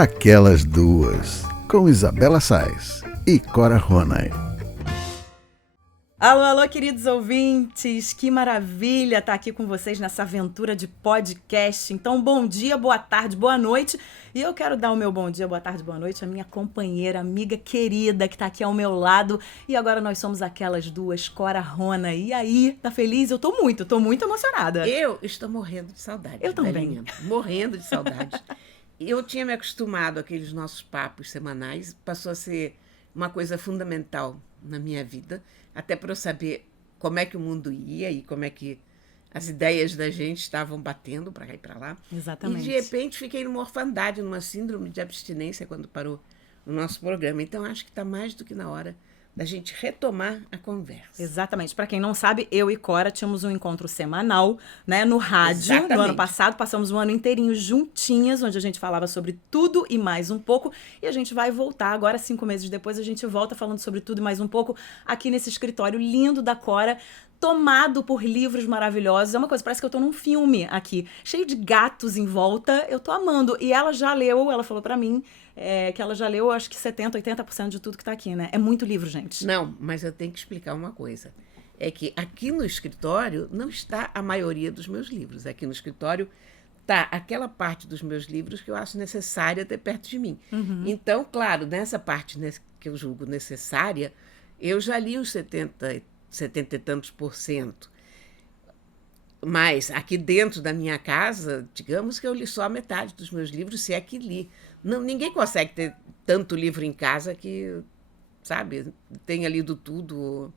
Aquelas Duas, com Isabela Sais e Cora Ronay. Alô, alô, queridos ouvintes, que maravilha estar aqui com vocês nessa aventura de podcast. Então, bom dia, boa tarde, boa noite. E eu quero dar o meu bom dia, boa tarde, boa noite à minha companheira, amiga querida que está aqui ao meu lado. E agora nós somos aquelas duas, Cora Ronay. E aí, tá feliz? Eu tô muito emocionada. Eu estou morrendo de saudade. Eu também. Belinha, morrendo de saudade. Eu tinha me acostumado àqueles nossos papos semanais, passou a ser uma coisa fundamental na minha vida, até para eu saber como é que o mundo ia e como é que as ideias da gente estavam batendo para cá e para lá. Exatamente. E de repente fiquei numa orfandade, numa síndrome de abstinência quando parou o nosso programa. Então acho que está mais do que na hora da gente retomar a conversa. Exatamente. Para quem não sabe, eu e Cora tínhamos um encontro semanal, né, no rádio. Exatamente. No ano passado, passamos um ano inteirinho juntinhas, onde a gente falava sobre tudo e mais um pouco. E a gente vai voltar agora, 5 meses depois, a gente volta falando sobre tudo e mais um pouco aqui nesse escritório lindo da Cora, tomado por livros maravilhosos. É uma coisa, parece que eu tô num filme aqui, cheio de gatos em volta. Eu tô amando. E ela já leu, ela falou pra mim que ela já leu, acho que 70%, 80% de tudo que tá aqui, né? É muito livro, gente. Não, mas eu tenho que explicar uma coisa. É que aqui no escritório não está a maioria dos meus livros. Aqui no escritório está aquela parte dos meus livros que eu acho necessária ter perto de mim. Uhum. Então, claro, nessa parte que eu julgo necessária, eu já li os 70 e tantos %. Mas aqui dentro da minha casa, digamos que eu li só a metade dos meus livros, se é que li. Não, ninguém consegue ter tanto livro em casa que, sabe, tenha lido tudo.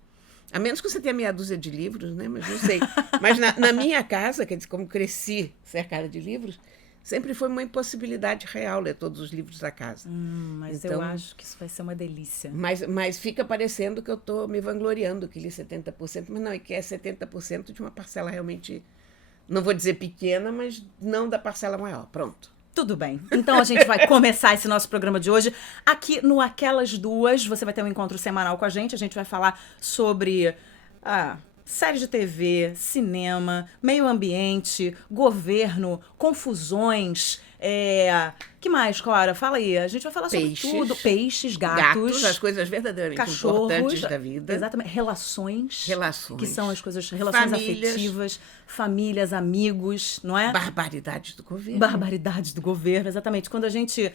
A menos que você tenha meia dúzia de livros, né? Mas não sei. Mas na minha casa, quer dizer, como cresci cercada de livros, sempre foi uma impossibilidade real ler todos os livros da casa. Mas Então, eu acho que isso vai ser uma delícia. Mas fica parecendo que eu estou me vangloriando que li 70%, mas não, é que é 70% de uma parcela realmente, não vou dizer pequena, mas não da parcela maior. Pronto. Tudo bem. Então a gente vai começar esse nosso programa de hoje aqui no Aquelas Duas. Você vai ter um encontro semanal com a gente. A gente vai falar sobre séries de TV, cinema, meio ambiente, governo, confusões. Que mais, Cora? Fala aí. A gente vai falar sobre tudo. Peixes, gatos, as coisas verdadeiramente cachorros, importantes da vida. Exatamente. Relações. Que são as coisas, relações famílias, afetivas, famílias, amigos, não é? Barbaridades do governo. Barbaridades do governo, exatamente. Quando a gente...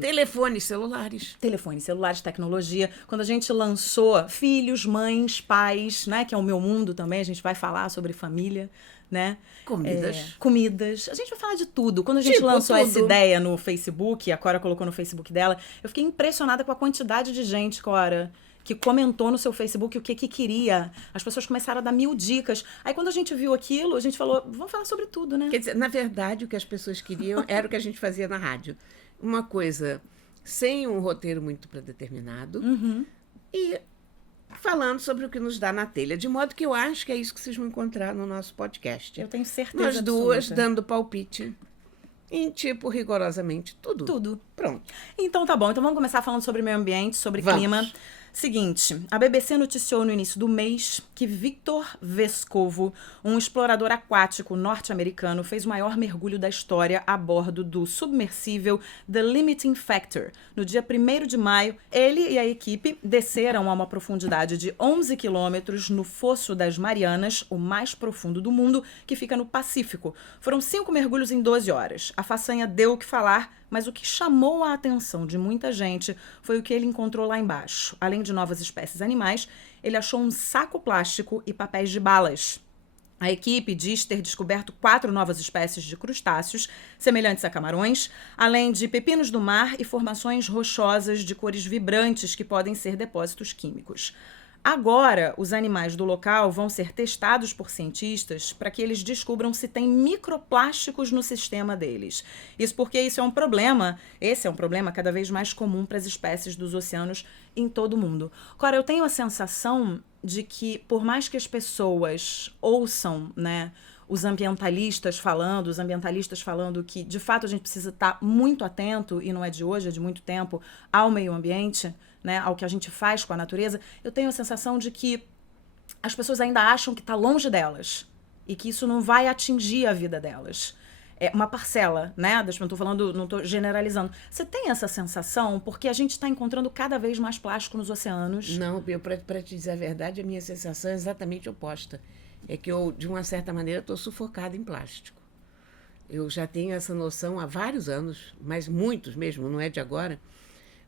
Telefones celulares. Telefones celulares, tecnologia. Quando a gente lançou Filhos, Mães, Pais, né? Que é o meu mundo também. A gente vai falar sobre família, né? Comidas. A gente vai falar de tudo. Quando a gente lançou essa ideia no Facebook, a Cora colocou no Facebook dela, eu fiquei impressionada com a quantidade de gente, Cora, que comentou no seu Facebook o que queria. As pessoas começaram a dar 1000 dicas. Aí quando a gente viu aquilo, a gente falou, vamos falar sobre tudo, né? Quer dizer, na verdade, o que as pessoas queriam era o que a gente fazia na rádio. Uma coisa sem um roteiro muito predeterminado e falando sobre o que nos dá na telha. De modo que eu acho que é isso que vocês vão encontrar no nosso podcast. Eu tenho certeza Nós duas absoluta. dando palpite em rigorosamente tudo. Pronto. Então tá bom. Então vamos começar falando sobre meio ambiente, sobre clima. Seguinte, a BBC noticiou no início do mês que Victor Vescovo, um explorador aquático norte-americano, fez o maior mergulho da história a bordo do submersível The Limiting Factor. No dia 1º de maio, ele e a equipe desceram a uma profundidade de 11 quilômetros no Fosso das Marianas, o mais profundo do mundo, que fica no Pacífico. Foram 5 mergulhos em 12 horas. A façanha deu o que falar, mas o que chamou a atenção de muita gente foi o que ele encontrou lá embaixo. Além de novas espécies animais, ele achou um saco plástico e papéis de balas. A equipe diz ter descoberto 4 novas espécies de crustáceos, semelhantes a camarões, além de pepinos do mar e formações rochosas de cores vibrantes que podem ser depósitos químicos. Agora, os animais do local vão ser testados por cientistas para que eles descubram se tem microplásticos no sistema deles. Isso porque esse é um problema cada vez mais comum para as espécies dos oceanos em todo o mundo. Cora, eu tenho a sensação de que, por mais que as pessoas ouçam, né, os ambientalistas falando que, de fato, a gente precisa estar muito atento, e não é de hoje, é de muito tempo, ao meio ambiente, né, ao que a gente faz com a natureza, eu tenho a sensação de que as pessoas ainda acham que está longe delas e que isso não vai atingir a vida delas. uma parcela, né? Não tô falando, não tô generalizando. Você tem essa sensação? Porque a gente está encontrando cada vez mais plástico nos oceanos. Não, para te dizer a verdade, a minha sensação é exatamente oposta. É que eu, de uma certa maneira, estou sufocada em plástico. Eu já tenho essa noção há vários anos, mas muitos mesmo, não é de agora,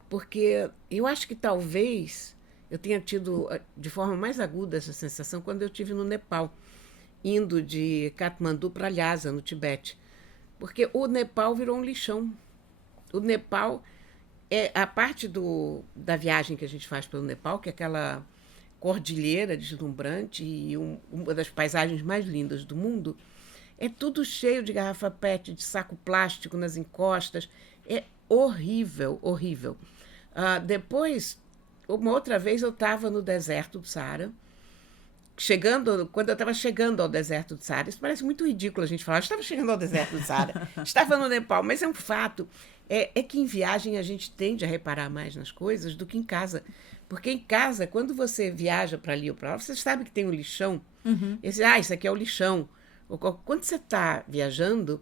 porque eu acho que talvez eu tenha tido de forma mais aguda essa sensação quando eu estive no Nepal, indo de Katmandu para Lhasa, no Tibete. Porque o Nepal virou um lixão. O Nepal é a parte da viagem que a gente faz pelo Nepal, que é aquela cordilheira deslumbrante e uma das paisagens mais lindas do mundo, é tudo cheio de garrafa PET, de saco plástico nas encostas. É horrível, horrível. Depois, uma outra vez eu estava no deserto do Saara, quando eu estava chegando ao deserto do Saara, isso parece muito ridículo a gente falar, eu estava chegando ao deserto do Saara, estava no Nepal, mas é um fato, é que em viagem a gente tende a reparar mais nas coisas do que em casa, porque em casa, quando você viaja para ali ou para lá, você sabe que tem um lixão, isso aqui é o lixão. Quando você está viajando,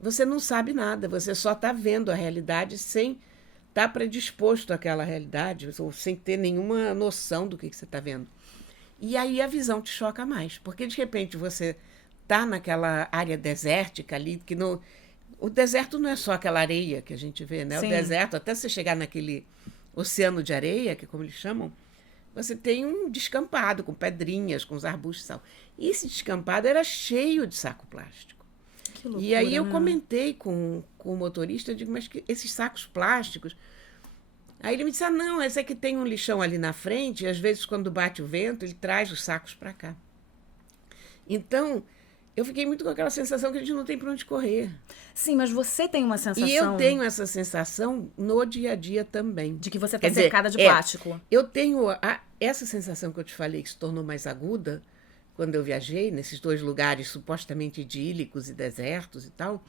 você não sabe nada, você só está vendo a realidade sem estar predisposto àquela realidade, ou sem ter nenhuma noção do que você está vendo. E aí a visão te choca mais, porque de repente você está naquela área desértica ali, que o deserto não é só aquela areia que a gente vê, né? Sim. O deserto, até você chegar naquele oceano de areia, que é como eles chamam, você tem um descampado com pedrinhas, com os arbustos e tal. E esse descampado era cheio de saco plástico. Que loucura, e aí eu comentei com o motorista, eu digo, mas que esses sacos plásticos... Aí ele me disse, não, esse aqui tem um lixão ali na frente, e às vezes quando bate o vento, ele traz os sacos para cá. Então, eu fiquei muito com aquela sensação que a gente não tem para onde correr. Sim, mas você tem uma sensação... E eu tenho essa sensação no dia a dia também. De que você está cercada de plástico. Eu tenho essa sensação que eu te falei, que se tornou mais aguda, quando eu viajei nesses 2 lugares supostamente idílicos e desertos e tal.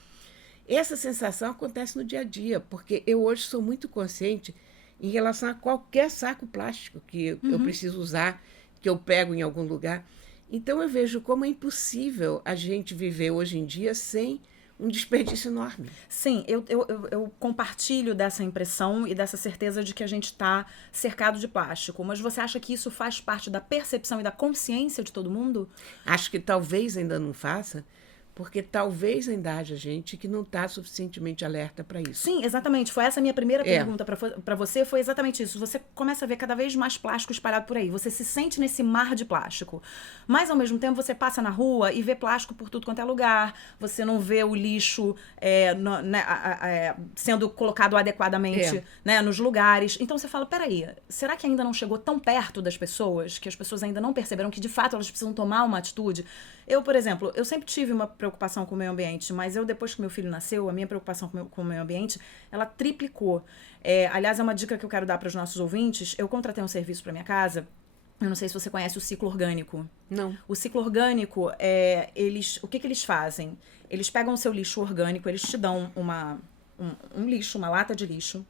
Essa sensação acontece no dia a dia, porque eu hoje sou muito consciente em relação a qualquer saco plástico que eu preciso usar, que eu pego em algum lugar. Então eu vejo como é impossível a gente viver hoje em dia sem um desperdício enorme. Sim, eu compartilho dessa impressão e dessa certeza de que a gente está cercado de plástico. Mas você acha que isso faz parte da percepção e da consciência de todo mundo? Acho que talvez ainda não faça, porque talvez ainda haja gente que não está suficientemente alerta para isso. Sim, exatamente. Foi essa a minha primeira pergunta para você, foi exatamente isso. Você começa a ver cada vez mais plástico espalhado por aí. Você se sente nesse mar de plástico. Mas, ao mesmo tempo, você passa na rua e vê plástico por tudo quanto é lugar. Você não vê o lixo sendo colocado adequadamente nos lugares. Então, você fala, peraí, será que ainda não chegou tão perto das pessoas, que as pessoas ainda não perceberam que, de fato, elas precisam tomar uma atitude? Eu, por exemplo, eu sempre tive uma preocupação com o meio ambiente, mas depois que meu filho nasceu, a minha preocupação com o meio ambiente, ela triplicou. Aliás, é uma dica que eu quero dar para os nossos ouvintes. Eu contratei um serviço para minha casa. Eu não sei se você conhece o ciclo orgânico. Não. O ciclo orgânico, o que eles fazem? Eles pegam o seu lixo orgânico, eles te dão um lixo, uma lata de lixo,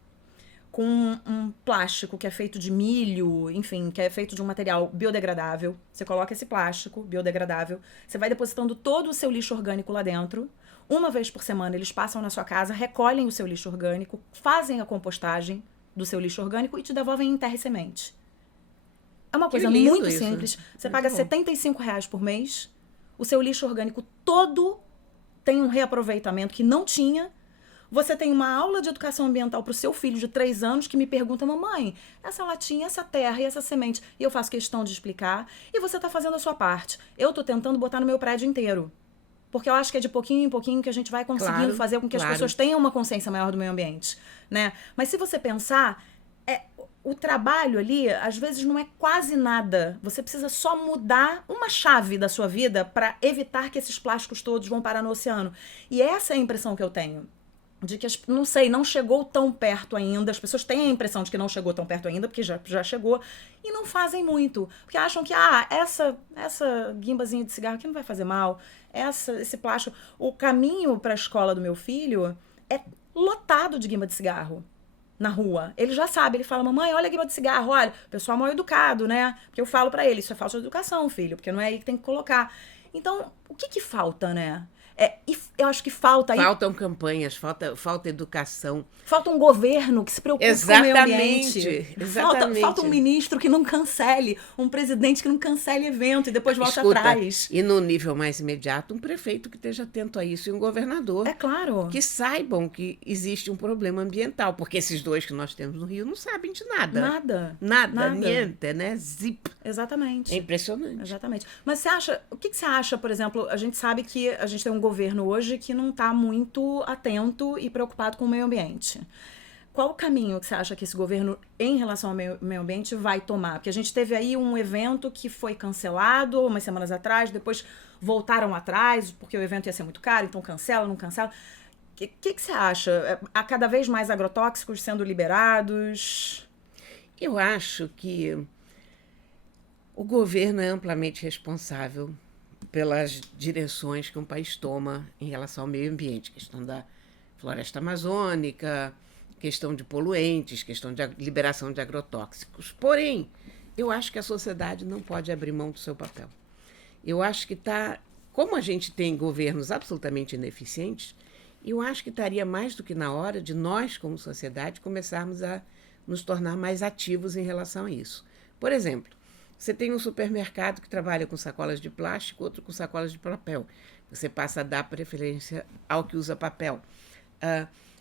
com um plástico que é feito de milho, enfim, que é feito de um material biodegradável. Você coloca esse plástico biodegradável, você vai depositando todo o seu lixo orgânico lá dentro. Uma vez por semana eles passam na sua casa, recolhem o seu lixo orgânico, fazem a compostagem do seu lixo orgânico e te devolvem em terra e semente. É uma coisa muito simples. Você paga R$75 por mês, o seu lixo orgânico todo tem um reaproveitamento que não tinha. Você tem uma aula de educação ambiental para o seu filho de 3 anos que me pergunta, mamãe, essa latinha, essa terra e essa semente, e eu faço questão de explicar, e você está fazendo a sua parte. Eu estou tentando botar no meu prédio inteiro, porque eu acho que é de pouquinho em pouquinho que a gente vai conseguindo fazer com que as pessoas tenham uma consciência maior do meio ambiente, né? Mas se você pensar, o trabalho ali, às vezes, não é quase nada. Você precisa só mudar uma chave da sua vida para evitar que esses plásticos todos vão parar no oceano. E essa é a impressão que eu tenho. De que, não sei, não chegou tão perto ainda. As pessoas têm a impressão de que não chegou tão perto ainda, porque já chegou, e não fazem muito. Porque acham que, essa guimbazinha de cigarro aqui não vai fazer mal, esse plástico... O caminho para a escola do meu filho é lotado de guimba de cigarro na rua. Ele já sabe, ele fala, mamãe, olha a guimba de cigarro, olha, o pessoal mal educado, né? Porque eu falo para ele, isso é falta de educação, filho, porque não é aí que tem que colocar. Então, o que falta, né? E eu acho que falta aí. Faltam campanhas, falta educação. Falta um governo que se preocupe com o meio ambiente. Exatamente. Falta um ministro que não cancele, um presidente que não cancele evento e depois volta atrás. E no nível mais imediato, um prefeito que esteja atento a isso e um governador. É claro. Que saibam que existe um problema ambiental, porque esses dois que nós temos no Rio não sabem de nada. Nada. Niente, né? Zip. Exatamente. É impressionante. Exatamente. Mas você acha, o que você acha, por exemplo, a gente sabe que a gente tem um governo hoje que não está muito atento e preocupado com o meio ambiente. Qual o caminho que você acha que esse governo, em relação ao meio ambiente, vai tomar? Porque a gente teve aí um evento que foi cancelado umas semanas atrás, depois voltaram atrás, porque o evento ia ser muito caro, então cancela, não cancela. O que você acha? Há cada vez mais agrotóxicos sendo liberados? Eu acho que o governo é amplamente responsável pelas direções que um país toma em relação ao meio ambiente, questão da floresta amazônica, questão de poluentes, questão de liberação de agrotóxicos. Porém, eu acho que a sociedade não pode abrir mão do seu papel. Eu acho que como a gente tem governos absolutamente ineficientes, eu acho que estaria mais do que na hora de nós, como sociedade, começarmos a nos tornar mais ativos em relação a isso. Por exemplo, você tem um supermercado que trabalha com sacolas de plástico, outro com sacolas de papel. Você passa a dar preferência ao que usa papel.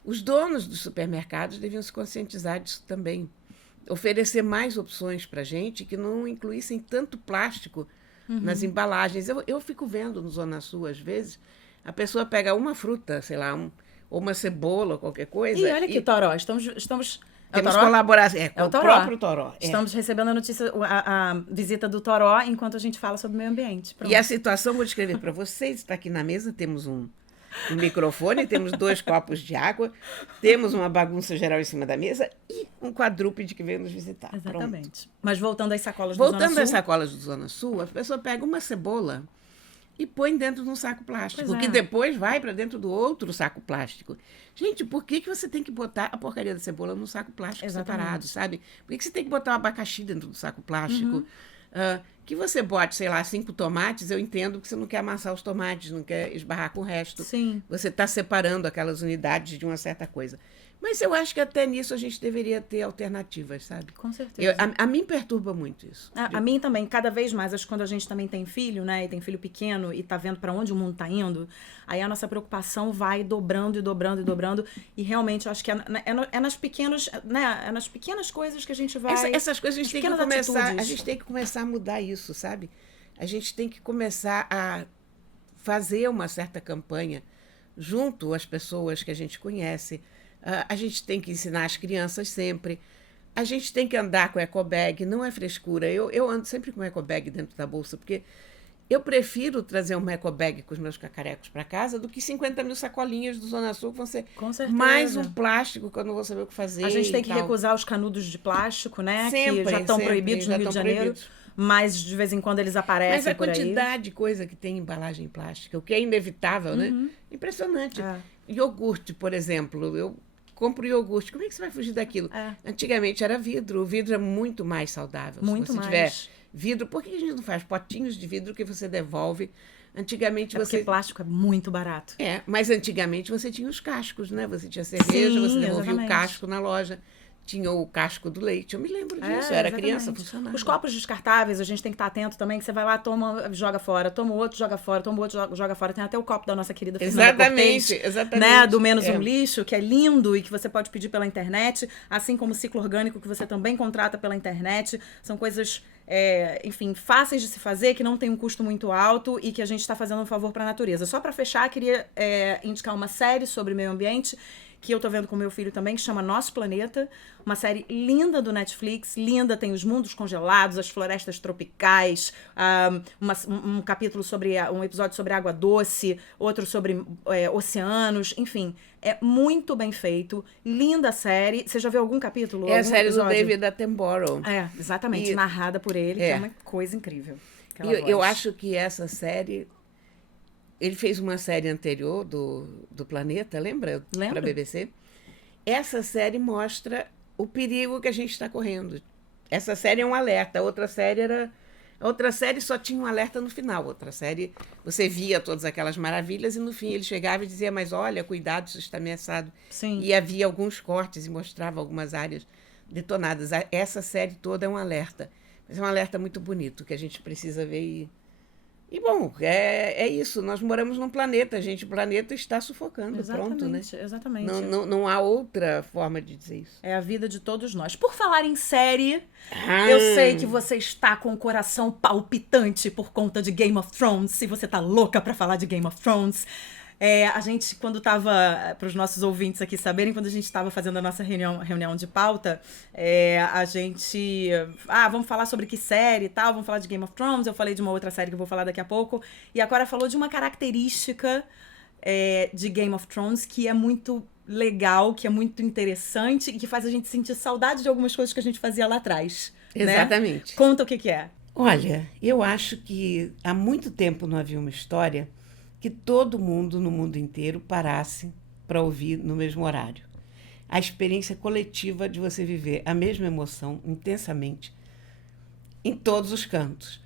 Os donos dos supermercados deviam se conscientizar disso também. Oferecer mais opções para a gente que não incluíssem tanto plástico nas embalagens. Eu fico vendo no Zona Sul, às vezes, a pessoa pega uma fruta, sei lá, ou uma cebola, ou qualquer coisa. E olha aqui, Toró, estamos temos colaboração com o próprio Toró. Estamos recebendo a notícia, a visita do Toró, enquanto a gente fala sobre o meio ambiente. Pronto. E a situação, vou descrever para vocês, está aqui na mesa, temos um microfone, temos 2 copos de água, temos uma bagunça geral em cima da mesa e um quadrúpede que veio nos visitar. Exatamente. Pronto. Mas voltando às sacolas do Zona Sul. Voltando às sacolas do Zona Sul, a pessoa pega uma cebola e põe dentro de um saco plástico, que depois vai para dentro do outro saco plástico. Gente, por que você tem que botar a porcaria da cebola num saco plástico separado, sabe? Por que você tem que botar o abacaxi dentro do saco plástico? Que você bote, sei lá, 5 tomates, eu entendo que você não quer amassar os tomates, não quer esbarrar com o resto. Sim. Você está separando aquelas unidades de uma certa coisa. Mas eu acho que até nisso a gente deveria ter alternativas, sabe? Com certeza. A mim perturba muito isso. A mim também, cada vez mais. Acho que quando a gente também tem filho, né? E tem filho pequeno e tá vendo para onde o mundo tá indo, aí a nossa preocupação vai dobrando e dobrando e dobrando. E realmente, eu acho que é nas pequenas, né? É nas pequenas coisas que a gente vai... Essas coisas a gente tem que começar a mudar isso, sabe? A gente tem que começar a fazer uma certa campanha junto às pessoas que a gente conhece. A gente tem que ensinar as crianças sempre. A gente tem que andar com ecobag, não é frescura. Eu ando sempre com ecobag dentro da bolsa, porque eu prefiro trazer uma ecobag com os meus cacarecos para casa do que 50 mil sacolinhas do Zona Sul, que vão ser mais um plástico que eu não vou saber o que fazer. A gente tem que recusar os canudos de plástico, né? Sempre, que já estão proibidos no Rio de Janeiro. Mas de vez em quando eles aparecem. Mas a quantidade de coisa que tem em embalagem plástica, o que é inevitável, né? Impressionante. Iogurte, por exemplo, eu compro iogurte. Como é que você vai fugir daquilo? Antigamente era vidro. O vidro é muito mais saudável. Muito se você mais. tiver vidro, por que a gente não faz potinhos de vidro que você devolve? Antigamente porque plástico é muito barato. Mas antigamente você tinha os cascos, né? Você tinha cerveja, você devolvia o casco na loja. Tinha o casco do leite, eu me lembro disso, eu era criança, funcionava. Os copos descartáveis, a gente tem que estar atento também, que você vai lá, toma, joga fora, toma outro, joga fora, toma outro, joga fora. Tem até o copo da nossa querida Fernanda Cortez, né, do Menos um Lixo, que é lindo e que você pode pedir pela internet, assim como o ciclo orgânico, que você também contrata pela internet. São coisas, enfim, fáceis de se fazer, que não tem um custo muito alto e que a gente está fazendo um favor para a natureza. Só para fechar, queria indicar uma série sobre meio ambiente, que eu tô vendo com meu filho também, que chama Nosso Planeta, uma série linda do Netflix, linda, tem os mundos congelados, as florestas tropicais, um capítulo sobre, um episódio sobre água doce, outro sobre oceanos, enfim, é muito bem feito, linda série. Você já viu algum capítulo? É a série do David Attenborough. Exatamente, narrada por ele, que é uma coisa incrível. Eu acho que essa série... Ele fez uma série anterior do Planeta, lembra? Para a BBC. Essa série mostra o perigo que a gente está correndo. Essa série é um alerta. A outra série era A outra série só tinha um alerta no final. Outra série, você via todas aquelas maravilhas e no fim ele chegava e dizia, mas olha, cuidado, isso está ameaçado. Sim. E havia alguns cortes e mostrava algumas áreas detonadas. Essa série toda é um alerta. Mas é um alerta muito bonito, que a gente precisa ver e bom, é isso. Nós moramos num planeta, gente. O planeta está sufocando, Exatamente, pronto, né? exatamente. Não há outra forma de dizer isso. É a vida de todos nós. Por falar em série, eu sei que você está com o coração palpitante por conta de Game of Thrones. E você tá louca pra falar de Game of Thrones. A gente, quando tava, para os nossos ouvintes aqui saberem, quando a gente estava fazendo a nossa reunião de pauta, a gente... vamos falar sobre que série e tal, vamos falar de Game of Thrones. Eu falei de uma outra série que eu vou falar daqui a pouco. E a Cora falou de uma característica de Game of Thrones que é muito legal, que é muito interessante e que faz a gente sentir saudade de algumas coisas que a gente fazia lá atrás. Exatamente. Né? Conta o que é. Olha, eu acho que há muito tempo não havia uma história que todo mundo no mundo inteiro parasse para ouvir no mesmo horário. A experiência coletiva de você viver a mesma emoção intensamente em todos os cantos.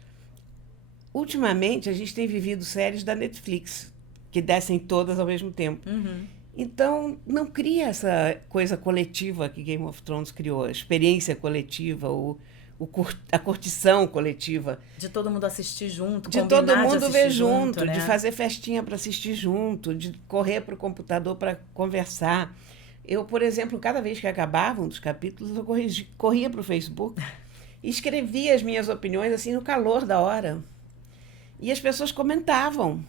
Ultimamente, a gente tem vivido séries da Netflix, que descem todas ao mesmo tempo. Uhum. Então, não cria essa coisa coletiva que Game of Thrones criou, a experiência coletiva, a curtição coletiva. De todo mundo assistir junto, de todo mundo ver junto, né? De fazer festinha para assistir junto, de correr para o computador para conversar. Eu, por exemplo, cada vez que acabava um dos capítulos, eu corria para o Facebook e escrevia as minhas opiniões assim no calor da hora. E as pessoas comentavam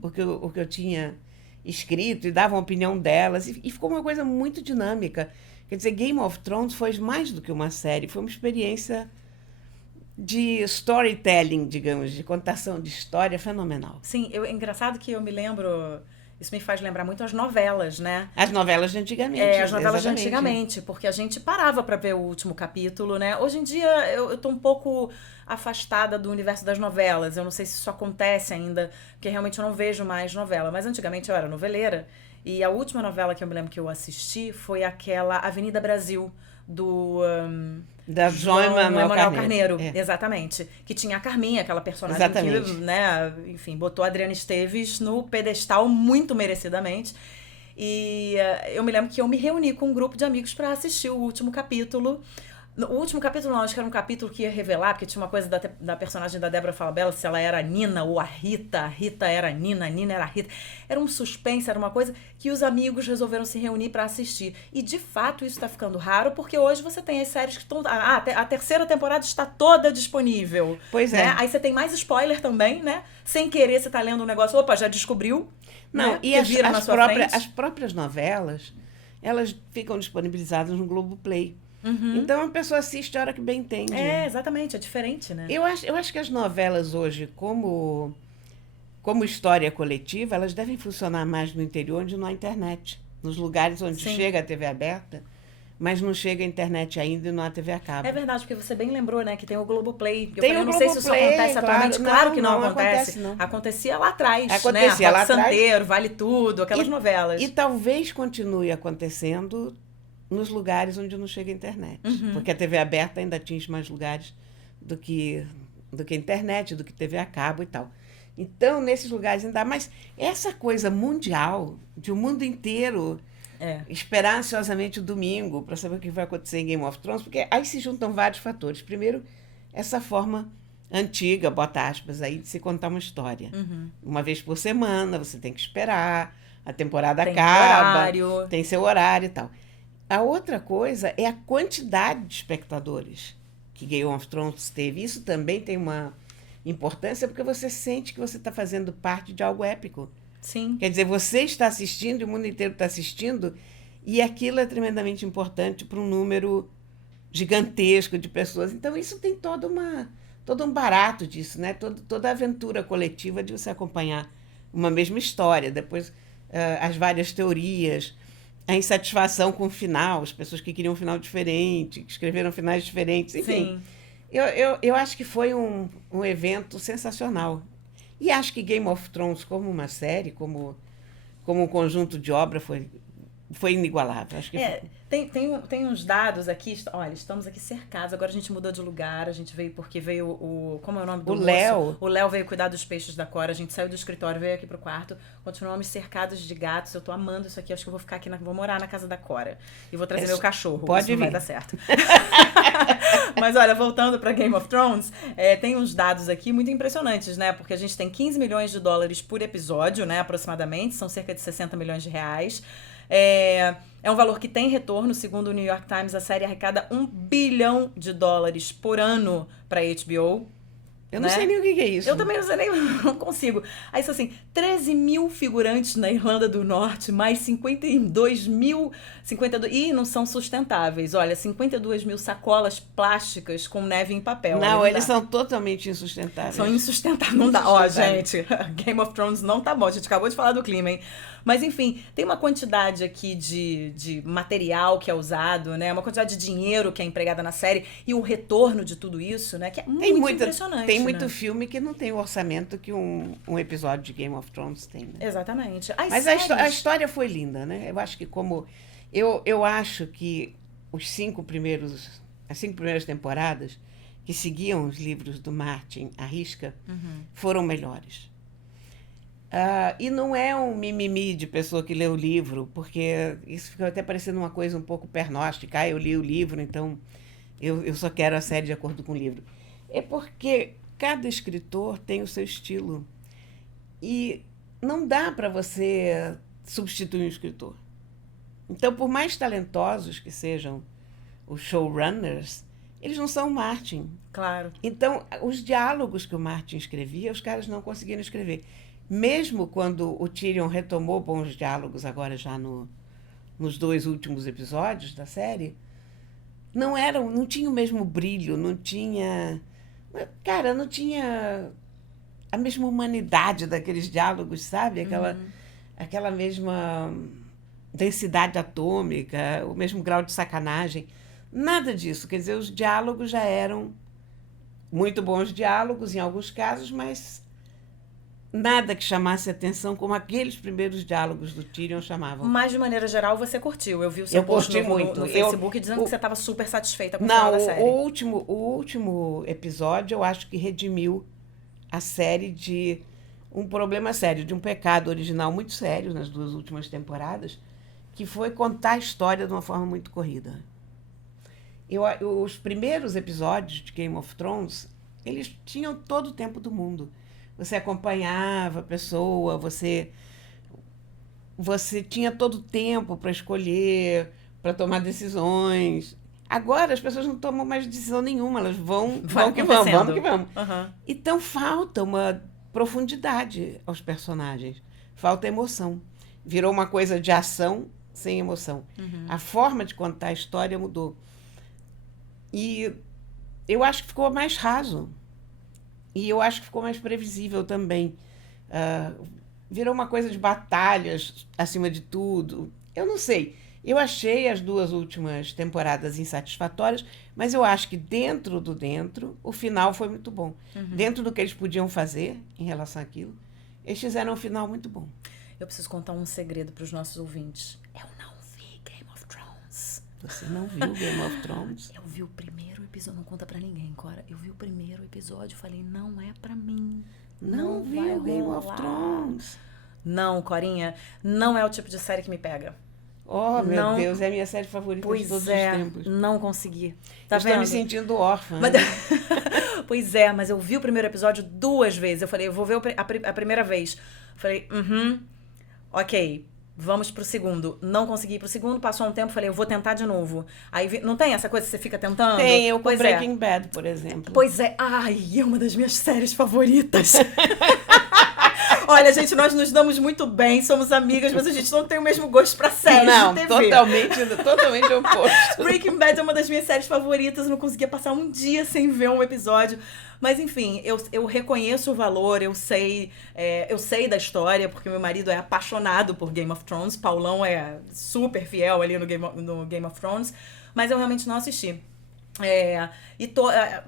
o que eu tinha escrito e davam a opinião delas. E ficou uma coisa muito dinâmica. Quer dizer, Game of Thrones foi mais do que uma série, foi uma experiência de storytelling, digamos, de contação de história fenomenal. Sim, é engraçado que eu me lembro... Isso me faz lembrar muito as novelas, né? As novelas de antigamente. As novelas de antigamente, porque a gente parava para ver o último capítulo, né? Hoje em dia eu tô um pouco afastada do universo das novelas. Eu não sei se isso acontece ainda, porque realmente eu não vejo mais novela. Mas antigamente eu era noveleira. E a última novela que eu me lembro que eu assisti foi aquela Avenida Brasil, da João Emanuel Carneiro. Exatamente. Que tinha a Carminha, aquela personagem exatamente. Que, né, enfim, botou a Adriana Esteves no pedestal muito merecidamente. E eu me lembro que eu me reuni com um grupo de amigos para assistir o último capítulo. O último capítulo não, acho que era um capítulo que ia revelar, porque tinha uma coisa da personagem da Débora Falabella, se ela era a Nina ou a Rita era a Nina era a Rita. Era um suspense, era uma coisa que os amigos resolveram se reunir para assistir. E, de fato, isso tá ficando raro, porque hoje você tem as séries que estão... a terceira temporada está toda disponível. Pois né? é. Aí você tem mais spoiler também, né? Sem querer, você tá lendo um negócio, opa, já descobriu. Não, né? E as próprias novelas, elas ficam disponibilizadas no Globoplay. Então a pessoa assiste a hora que bem entende. Exatamente, é diferente, né? Eu acho que as novelas hoje, como história coletiva, elas devem funcionar mais no interior onde não há internet. Nos lugares onde chega a TV aberta, mas não chega a internet ainda e não há TV a cabo. É verdade, porque você bem lembrou, né, que tem o Globoplay. Eu não sei se isso acontece atualmente. Claro que não acontece. Não. Acontecia lá atrás, Acontecia né? lá Rock Santeiro, Vale Tudo, aquelas novelas. E talvez continue acontecendo nos lugares onde não chega a internet. Porque a TV aberta ainda atinge mais lugares do que a internet, do que TV a cabo e tal. Então, nesses lugares ainda há. Mas essa coisa mundial, de o mundo inteiro esperar ansiosamente o domingo para saber o que vai acontecer em Game of Thrones, porque aí se juntam vários fatores. Primeiro, essa forma antiga, bota aspas aí, de se contar uma história. Uma vez por semana, você tem que esperar, a temporada acaba, tem seu horário e tal. A outra coisa é a quantidade de espectadores que Game of Thrones teve. Isso também tem uma importância, porque você sente que você está fazendo parte de algo épico. Sim. Quer dizer, você está assistindo e o mundo inteiro está assistindo, e aquilo é tremendamente importante para um número gigantesco de pessoas. Então, isso tem todo um barato disso, né? Toda a aventura coletiva de você acompanhar uma mesma história. Depois, as várias teorias, a insatisfação com o final, as pessoas que queriam um final diferente, que escreveram finais diferentes, enfim. Sim. Eu acho que foi um evento sensacional. E acho que Game of Thrones, como uma série, como um conjunto de obra, foi foi inigualável. Acho que tem uns dados aqui. Olha, estamos aqui cercados. Agora a gente mudou de lugar. A gente veio porque veio o... Como é o nome do moço? Léo. O Léo veio cuidar dos peixes da Cora. A gente saiu do escritório, veio aqui pro quarto. Continuamos cercados de gatos. Eu tô amando isso aqui. Acho que eu vou ficar aqui, vou morar na casa da Cora. E vou trazer meu cachorro. Pode vir. Vai dar certo. Mas olha, voltando pra Game of Thrones, tem uns dados aqui muito impressionantes, né? Porque a gente tem 15 milhões de dólares por episódio, né? Aproximadamente. São cerca de 60 milhões de reais. É um valor que tem retorno. Segundo o New York Times, a série arrecada $1 bilhão por ano para HBO. Eu não sei nem o que é isso. Eu também não sei nem, não consigo. Aí, isso assim, 13 mil figurantes na Irlanda do Norte, mais 52 mil... Ih, não são sustentáveis. Olha, 52 mil sacolas plásticas com neve em papel. Não, eles são totalmente insustentáveis. São insustentáveis. Não dá. Ó, gente, Game of Thrones não tá bom. A gente acabou de falar do clima, hein? Mas, enfim, tem uma quantidade aqui de material que é usado, né? Uma quantidade de dinheiro que é empregada na série e o retorno de tudo isso, né? Que é muito impressionante. Tem muito filme que não tem o orçamento que um episódio de Game of Thrones tem, né? Exatamente. Mas a história foi linda, né? Eu acho que eu acho que as 5 primeiras temporadas que seguiam os livros do Martin à risca foram melhores. E não é um mimimi de pessoa que lê o livro, porque isso fica até parecendo uma coisa um pouco pernóstica. Eu li o livro, então eu só quero a série de acordo com o livro. É porque cada escritor tem o seu estilo. E não dá para você substituir um escritor. Então, por mais talentosos que sejam os showrunners, eles não são o Martin. Claro. Então, os diálogos que o Martin escrevia, os caras não conseguiram escrever. Mesmo quando o Tyrion retomou bons diálogos, agora já nos 2 últimos episódios da série, não tinha o mesmo brilho, não tinha a mesma humanidade daqueles diálogos, sabe? Aquela mesma densidade atômica, o mesmo grau de sacanagem. Nada disso. Quer dizer, os diálogos já eram muito bons diálogos em alguns casos, mas nada que chamasse atenção como aqueles primeiros diálogos do Tyrion chamavam. Mas, de maneira geral, você curtiu. Eu vi o seu post no Facebook dizendo que você estava super satisfeita com o final da série. O último episódio, eu acho que redimiu a série de um problema sério, de um pecado original muito sério nas 2 últimas temporadas, que foi contar a história de uma forma muito corrida. Os primeiros episódios de Game of Thrones, eles tinham todo o tempo do mundo. Você acompanhava a pessoa, você tinha todo o tempo para escolher, para tomar decisões. Agora as pessoas não tomam mais decisão nenhuma, elas vamos que vamos. Uhum. Então falta uma profundidade aos personagens, falta emoção. Virou uma coisa de ação sem emoção. A forma de contar a história mudou. E eu acho que ficou mais raso. E eu acho que ficou mais previsível também. Virou uma coisa de batalhas acima de tudo. Eu não sei. Eu achei as 2 últimas temporadas insatisfatórias, mas eu acho que dentro, o final foi muito bom. Dentro do que eles podiam fazer em relação àquilo, eles fizeram um final muito bom. Eu preciso contar um segredo para os nossos ouvintes. Eu não vi Game of Thrones. Você não viu Game of Thrones? Eu vi o primeiro episódio, não conta pra ninguém, Cora. Eu vi o primeiro episódio e falei, não é pra mim. Não viu Game of Thrones? Não, Corinha, não é o tipo de série que me pega. Oh, meu Deus, é a minha série favorita de todos os tempos. Não consegui. Tá vendo? Estou me sentindo órfã. Mas... Pois é, mas eu vi o primeiro episódio 2 vezes. Eu falei, eu vou ver a primeira vez. Falei, ok, vamos pro segundo. Não consegui ir pro segundo, passou um tempo, falei, eu vou tentar de novo. Aí, não tem essa coisa que você fica tentando? Tem, eu com Breaking Bad, por exemplo. Pois é. Ai, é uma das minhas séries favoritas. Olha, gente, nós nos damos muito bem, somos amigas, mas a gente não tem o mesmo gosto pra séries de TV. Totalmente oposto. Breaking Bad é uma das minhas séries favoritas, eu não conseguia passar um dia sem ver um episódio. Mas, enfim, eu reconheço o valor, eu sei da história, porque meu marido é apaixonado por Game of Thrones, Paulão é super fiel ali no Game of Thrones, mas eu realmente não assisti.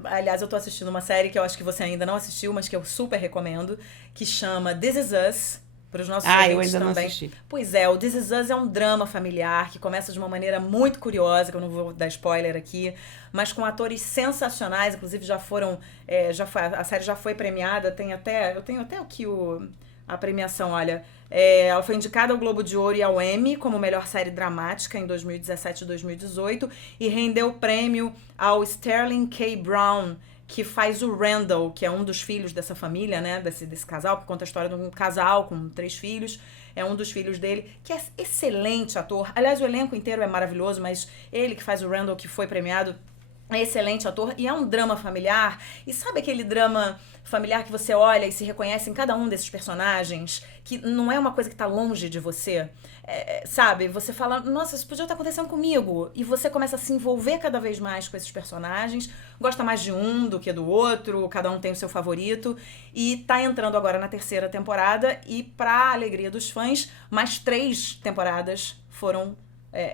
Aliás, eu tô assistindo uma série que eu acho que você ainda não assistiu, mas que eu super recomendo, que chama This Is Us, para os nossos eu ouvintes ainda não também. assisti. Pois é, o This Is Us é um drama familiar que começa de uma maneira muito curiosa, que eu não vou dar spoiler aqui, mas com atores sensacionais, inclusive a série já foi premiada, eu tenho até aqui a premiação, olha. Ela foi indicada ao Globo de Ouro e ao Emmy como melhor série dramática em 2017 e 2018 e rendeu prêmio ao Sterling K. Brown, que faz o Randall, que é um dos filhos dessa família, né, desse casal, que conta a história de um casal com 3 filhos, é um dos filhos dele, que é excelente ator. Aliás, o elenco inteiro é maravilhoso, mas ele que faz o Randall, que foi premiado, é excelente ator, e é um drama familiar, e sabe aquele drama familiar que você olha e se reconhece em cada um desses personagens, que não é uma coisa que tá longe de você, sabe? Você fala, nossa, isso podia estar acontecendo comigo, e você começa a se envolver cada vez mais com esses personagens, gosta mais de um do que do outro, cada um tem o seu favorito, e tá entrando agora na 3ª temporada, e pra alegria dos fãs, mais 3 temporadas foram...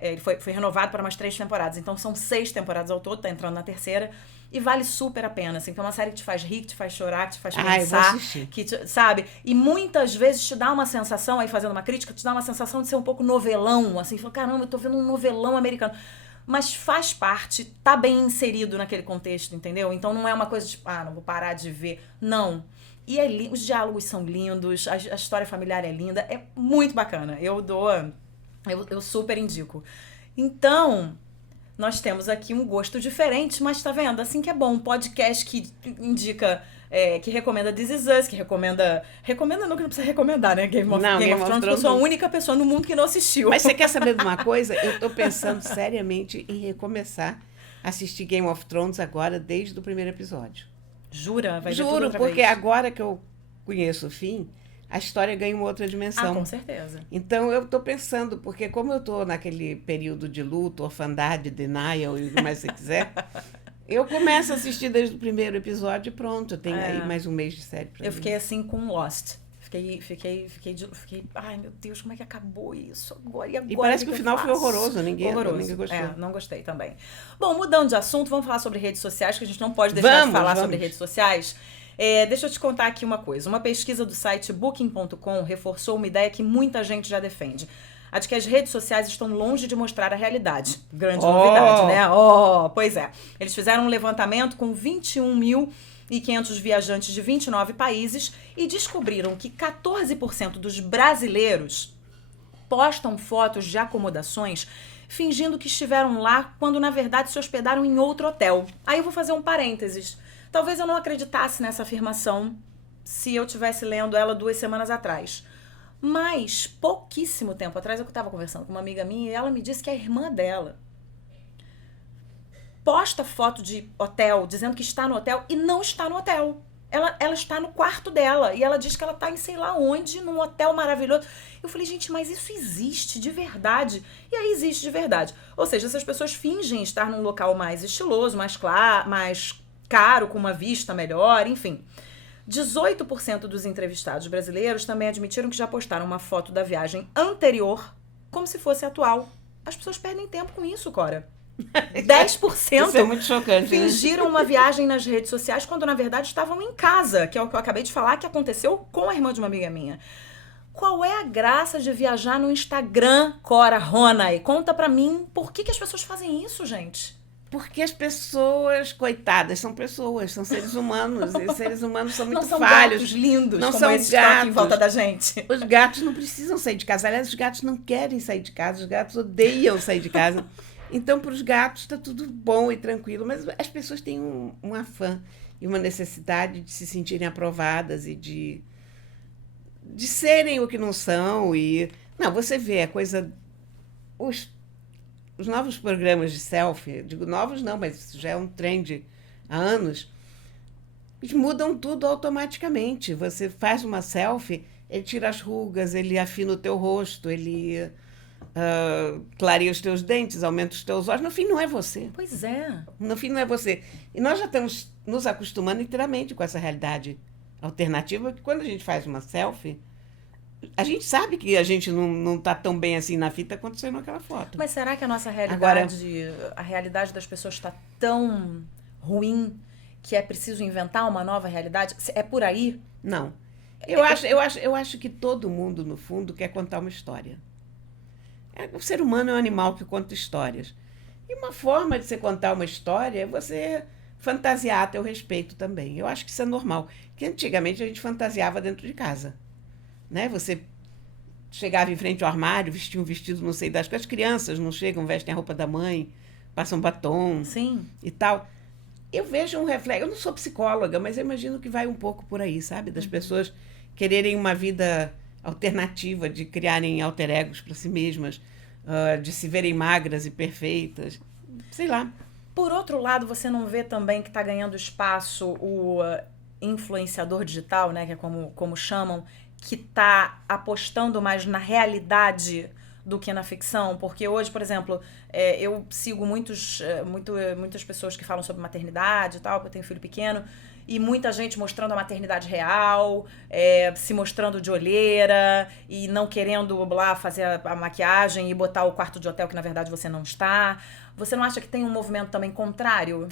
ele foi renovado para mais 3 temporadas. Então são 6 temporadas ao todo, tá entrando na 3ª. E vale super a pena, assim. Então é uma série que te faz rir, que te faz chorar, que te faz pensar. Sabe? E muitas vezes te dá uma sensação, aí fazendo uma crítica, te dá uma sensação de ser um pouco novelão, assim. Fala, caramba, eu tô vendo um novelão americano. Mas faz parte, tá bem inserido naquele contexto, entendeu? Então não é uma coisa tipo, não vou parar de ver. Não. E os diálogos são lindos, a história familiar é linda, é muito bacana. Eu super indico. Então, nós temos aqui um gosto diferente, mas tá vendo? Assim que é bom. Um podcast que indica, que recomenda This Is Us, que recomenda... Recomenda não, que não precisa recomendar, né? Game of Thrones, eu sou a única pessoa no mundo que não assistiu. Mas você quer saber de uma coisa? Eu tô pensando seriamente em recomeçar a assistir Game of Thrones agora, desde o primeiro episódio. Jura? Vai ver tudo Juro, outra porque vez. agora que eu conheço o fim, a história ganha uma outra dimensão. Com certeza. Então, eu estou pensando, porque como eu estou naquele período de luto, orfandade, denial e o que mais você quiser, eu começo a assistir desde o primeiro episódio e pronto, eu tenho aí mais um mês de série pra mim. Fiquei assim com Lost. Fiquei, ai meu Deus, como é que acabou isso agora? E agora? E parece que o final foi horroroso, ninguém gostou. Não gostei também. Bom, mudando de assunto, vamos falar sobre redes sociais, que a gente não pode deixar de falar sobre redes sociais. Deixa eu te contar aqui uma coisa. Uma pesquisa do site Booking.com reforçou uma ideia que muita gente já defende. A de que as redes sociais estão longe de mostrar a realidade. Grande novidade, né? Pois é. Eles fizeram um levantamento com 21.500 viajantes de 29 países e descobriram que 14% dos brasileiros postam fotos de acomodações fingindo que estiveram lá quando, na verdade, se hospedaram em outro hotel. Aí eu vou fazer um parênteses. Talvez eu não acreditasse nessa afirmação se eu estivesse lendo ela 2 semanas atrás. Mas, pouquíssimo tempo atrás, eu estava conversando com uma amiga minha e ela me disse que a irmã dela posta foto de hotel, dizendo que está no hotel e não está no hotel. Ela está no quarto dela e ela diz que ela está em sei lá onde, num hotel maravilhoso. Eu falei, gente, mas isso existe de verdade? E aí existe de verdade. Ou seja, essas pessoas fingem estar num local mais estiloso, mais claro, mais caro, com uma vista melhor, enfim. 18% dos entrevistados brasileiros também admitiram que já postaram uma foto da viagem anterior como se fosse atual. As pessoas perdem tempo com isso, Cora. 10% Isso é muito chocante, fingiram uma viagem nas redes sociais quando, na verdade, estavam em casa, que é o que eu acabei de falar que aconteceu com a irmã de uma amiga minha. Qual é a graça de viajar no Instagram, Cora Ronay? Conta pra mim por que as pessoas fazem isso, gente. Porque as pessoas, coitadas, são pessoas, são seres humanos. E seres humanos são muito não são falhos. Gatos lindos, não como são esses gatos em volta da gente. Os gatos não precisam sair de casa. Aliás, os gatos não querem sair de casa. Os gatos odeiam sair de casa. Então, para os gatos está tudo bom e tranquilo. Mas as pessoas têm um afã e uma necessidade de se sentirem aprovadas e de serem o que não são. Não, você vê a coisa... Os novos programas de selfie, digo novos não, mas isso já é um trend há anos, eles mudam tudo automaticamente. Você faz uma selfie, ele tira as rugas, ele afina o teu rosto, ele clareia os teus dentes, aumenta os teus olhos. No fim, não é você. Pois é. No fim, não é você. E nós já estamos nos acostumando inteiramente com essa realidade alternativa, porque quando a gente faz uma selfie, a gente sabe que a gente não está tão bem assim na fita quanto saiu naquela foto. Mas será que a nossa realidade, a realidade das pessoas está tão ruim que é preciso inventar uma nova realidade? É por aí? Não. Eu acho que todo mundo, no fundo, quer contar uma história. O ser humano é um animal que conta histórias. E uma forma de você contar uma história é você fantasiar a teu respeito também. Eu acho que isso é normal. Porque antigamente a gente fantasiava dentro de casa. Né? Você chegava em frente ao armário, vestia um vestido, não sei das coisas. As crianças não chegam, vestem a roupa da mãe, passam batom. Sim. E tal. Eu vejo um reflexo. Eu não sou psicóloga, mas eu imagino que vai um pouco por aí, sabe? Das pessoas quererem uma vida alternativa, de criarem alter egos para si mesmas, de se verem magras e perfeitas. Sei lá. Por outro lado, você não vê também que está ganhando espaço o influenciador digital, né, que é como chamam, que está apostando mais na realidade do que na ficção? Porque hoje, por exemplo, eu sigo muitas pessoas que falam sobre maternidade e tal, porque eu tenho filho pequeno, e muita gente mostrando a maternidade real, se mostrando de olheira e não querendo lá fazer a maquiagem e botar o quarto de hotel que na verdade você não está. Você não acha que tem um movimento também contrário?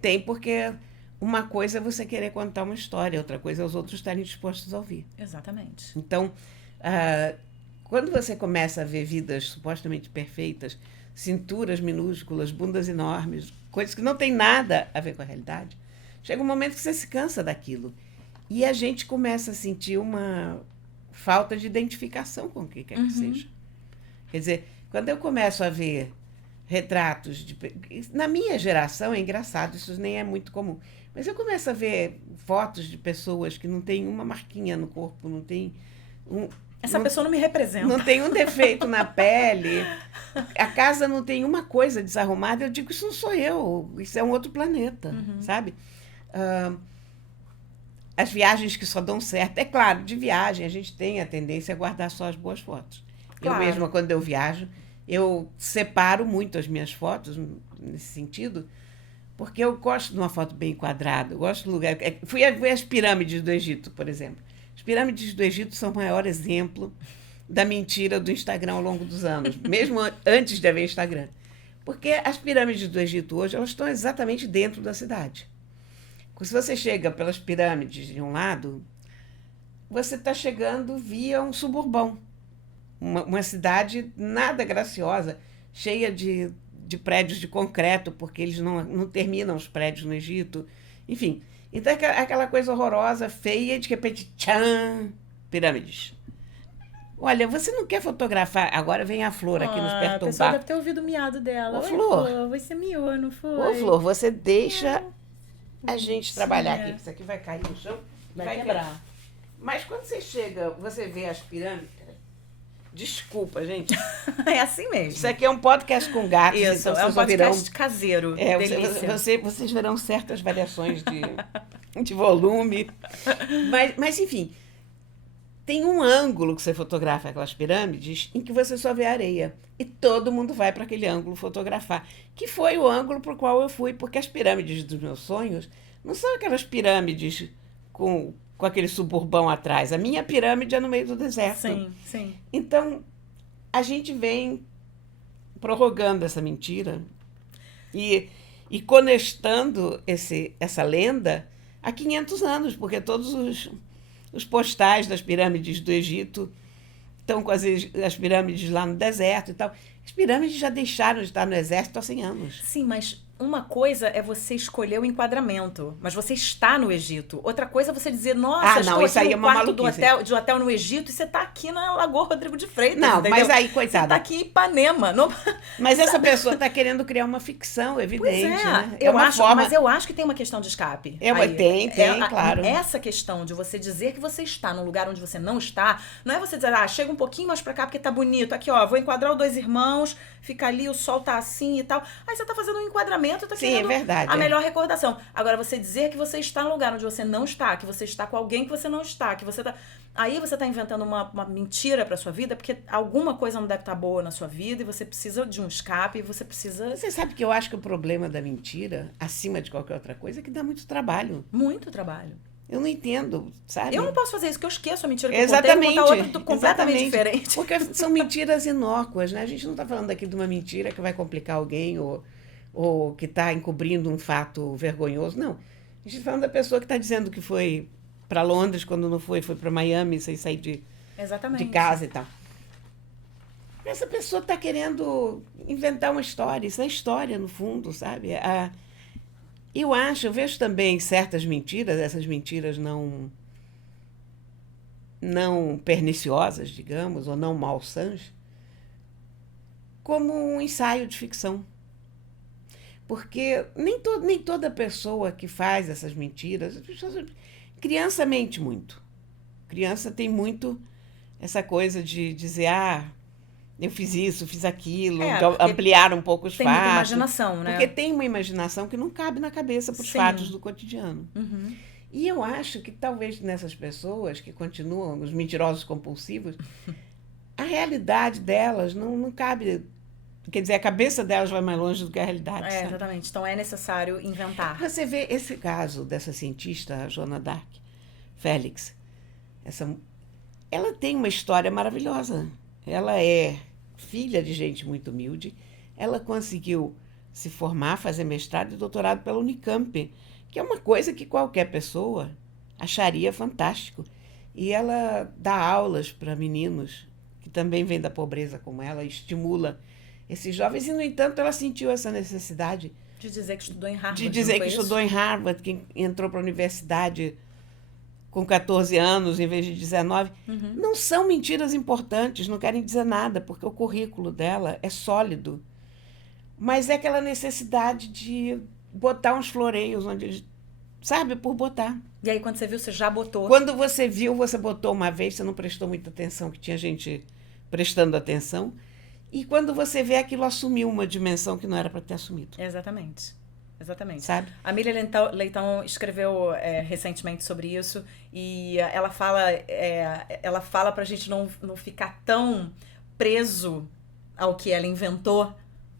Tem, porque uma coisa é você querer contar uma história, outra coisa é os outros estarem dispostos a ouvir. Exatamente. Então, quando você começa a ver vidas supostamente perfeitas, cinturas minúsculas, bundas enormes, coisas que não têm nada a ver com a realidade, chega um momento que você se cansa daquilo. E a gente começa a sentir uma falta de identificação com o que quer que seja. Quer dizer, quando eu começo a ver retratos na minha geração, é engraçado, isso nem é muito comum, mas eu começo a ver fotos de pessoas que não têm uma marquinha no corpo, não tem Essa pessoa não me representa. Não tem um defeito na pele, a casa não tem uma coisa desarrumada, eu digo, isso não sou eu, isso é um outro planeta, sabe? As viagens que só dão certo, é claro, de viagem a gente tem a tendência a guardar só as boas fotos. Claro. Eu mesma, quando eu viajo, eu separo muito as minhas fotos, nesse sentido, porque eu gosto de uma foto bem enquadrada, eu gosto de lugar... Fui ver as pirâmides do Egito, por exemplo. As pirâmides do Egito são o maior exemplo da mentira do Instagram ao longo dos anos, mesmo antes de haver Instagram. Porque as pirâmides do Egito hoje, elas estão exatamente dentro da cidade. Se você chega pelas pirâmides de um lado, você está chegando via um suburbão. Uma cidade nada graciosa, cheia de prédios de concreto, porque eles não terminam os prédios no Egito. Enfim, então aquela coisa horrorosa, feia, de repente, tchan, pirâmides. Olha, você não quer fotografar? Agora vem a Flor aqui nos perturbar. A pessoa deve ter ouvido o miado dela. Ô, Flor. Você miou, não foi? Ô, Flor, você deixa a gente trabalhar aqui, que isso aqui vai cair no chão. Vai quebrar. Mas quando você chega, você vê as pirâmides... Desculpa, gente. É assim mesmo. Isso aqui é um podcast com gatos. Isso, então é um podcast caseiro. Vocês verão certas variações de volume. Mas, enfim, tem um ângulo que você fotografa aquelas pirâmides em que você só vê areia. E todo mundo vai para aquele ângulo fotografar. Que foi o ângulo para o qual eu fui, porque as pirâmides dos meus sonhos não são aquelas pirâmides com aquele suburbão atrás. A minha pirâmide é no meio do deserto. Sim, sim. Então, a gente vem prorrogando essa mentira e conectando essa lenda há 500 anos, porque todos os postais das pirâmides do Egito estão com as pirâmides lá no deserto e tal. As pirâmides já deixaram de estar no exército há 100 anos. Sim, mas uma coisa é você escolher o enquadramento, mas você está no Egito. Outra coisa é você dizer, nossa, estou aqui no quarto de hotel no Egito e você está aqui na Lagoa Rodrigo de Freitas. Não, entendeu? mas aí, coitada. Você está aqui em Ipanema. Não... Mas essa pessoa está querendo criar uma ficção, evidente. Pois né? Mas eu acho que tem uma questão de escape. Tem, claro. Essa questão de você dizer que você está num lugar onde você não está, não é você dizer, chega um pouquinho mais pra cá porque tá bonito. Aqui, ó, vou enquadrar os dois irmãos, fica ali, o sol tá assim e tal. Aí você tá fazendo um enquadramento, tá querendo a melhor recordação. Agora, você dizer que você está num lugar onde você não está, que você está com alguém que você não está, que você tá... Aí você tá inventando uma mentira pra sua vida, porque alguma coisa não deve estar boa na sua vida e você precisa de um escape e você precisa... Você sabe que eu acho que o problema da mentira, acima de qualquer outra coisa, é que dá muito trabalho. Muito trabalho. Eu não entendo, sabe? Eu não posso fazer isso, que eu esqueço a mentira que exatamente, eu contei, vou contar outra completamente diferente. Porque são mentiras inócuas, né? A gente não está falando aqui de uma mentira que vai complicar alguém ou que está encobrindo um fato vergonhoso, não. A gente está falando da pessoa que está dizendo que foi para Londres, quando não foi para Miami, sem sair de casa e tal. Essa pessoa está querendo inventar uma história. Isso é história, no fundo, sabe? Eu vejo também certas mentiras, essas mentiras não perniciosas, digamos, ou não malsãs, como um ensaio de ficção. Porque nem toda pessoa que faz essas mentiras... Criança mente muito. Criança tem muito essa coisa de dizer, eu fiz isso, fiz aquilo, ampliar um pouco os fatos. Tem muita imaginação, né? Porque tem uma imaginação que não cabe na cabeça para os fatos do cotidiano. Uhum. E eu acho que talvez nessas pessoas que continuam, os mentirosos compulsivos, a realidade delas não cabe... Quer dizer, a cabeça delas vai mais longe do que a realidade. Sabe? Exatamente. Então é necessário inventar. Você vê esse caso dessa cientista, a Joana d'Arc, Félix. Ela tem uma história maravilhosa. Ela é filha de gente muito humilde. Ela conseguiu se formar, fazer mestrado e doutorado pela Unicamp, que é uma coisa que qualquer pessoa acharia fantástico. E ela dá aulas para meninos que também vêm da pobreza como ela, estimula esses jovens, e, no entanto, ela sentiu essa necessidade de dizer que estudou em Harvard. De dizer que estudou em Harvard, que entrou para a universidade com 14 anos em vez de 19. Uhum. Não são mentiras importantes, não querem dizer nada, porque o currículo dela é sólido. Mas é aquela necessidade de botar uns floreios onde eles... Sabe, por botar. E aí, quando você viu, você já botou. Quando você viu, você botou uma vez, você não prestou muita atenção, que tinha gente prestando atenção. E quando você vê, aquilo assumiu uma dimensão que não era para ter assumido. Exatamente. Sabe? A Miriam Leitão escreveu recentemente sobre isso, e ela fala pra gente não ficar tão preso ao que ela inventou,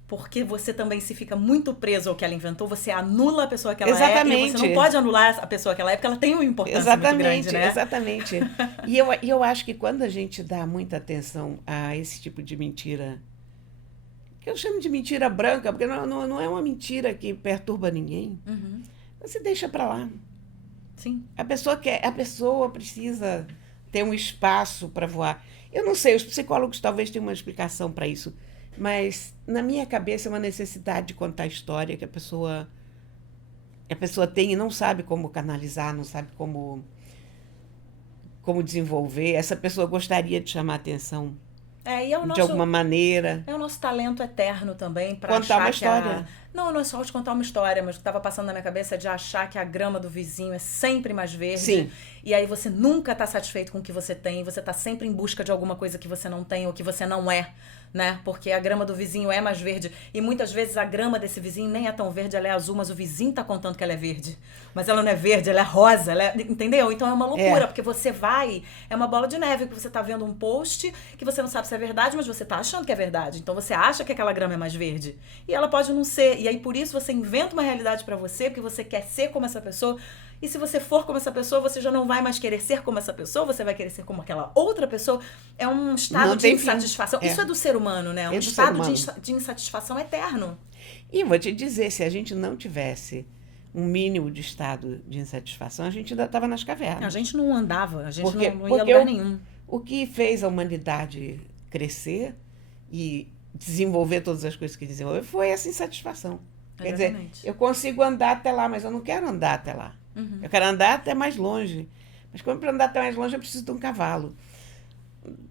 porque você também, se fica muito preso ao que ela inventou, você anula a pessoa que ela é, e você não pode anular a pessoa que ela é, porque ela tem uma importância muito grande, né? Exatamente. E eu acho que quando a gente dá muita atenção a esse tipo de mentira, que eu chamo de mentira branca, porque não é uma mentira que perturba ninguém, Uhum. você deixa para lá. Sim. A pessoa precisa ter um espaço para voar. Eu não sei, os psicólogos talvez tenham uma explicação para isso, mas na minha cabeça é uma necessidade de contar a história que a pessoa tem e não sabe como canalizar, não sabe como desenvolver. Essa pessoa gostaria de chamar a atenção de alguma maneira. É o nosso talento eterno também para contar achar uma história. Não é só de contar uma história, mas o que estava passando na minha cabeça é de achar que a grama do vizinho é sempre mais verde. Sim. E aí você nunca está satisfeito com o que você tem, você está sempre em busca de alguma coisa que você não tem ou que você não é, né? Porque a grama do vizinho é mais verde. E muitas vezes a grama desse vizinho nem é tão verde, ela é azul, mas o vizinho está contando que ela é verde. Mas ela não é verde, ela é rosa, entendeu? Então é uma loucura, porque você é uma bola de neve, que você está vendo um post que você não sabe se é verdade, mas você está achando que é verdade. Então você acha que aquela grama é mais verde. E ela pode não ser. E aí por isso você inventa uma realidade para você, porque você quer ser como essa pessoa. E se você for como essa pessoa, você já não vai mais querer ser como essa pessoa, você vai querer ser como aquela outra pessoa. É um estado de insatisfação. Isso é do ser humano, né? Um estado de insatisfação eterno. E vou te dizer, se a gente não tivesse um mínimo de estado de insatisfação, a gente ainda estava nas cavernas. A gente não andava, a gente não ia a lugar nenhum. O que fez a humanidade crescer e desenvolver todas as coisas que desenvolveu foi essa insatisfação. Quer dizer, eu consigo andar até lá, mas eu não quero andar até lá. Uhum. Eu quero andar até mais longe. Mas para andar até mais longe eu preciso de um cavalo.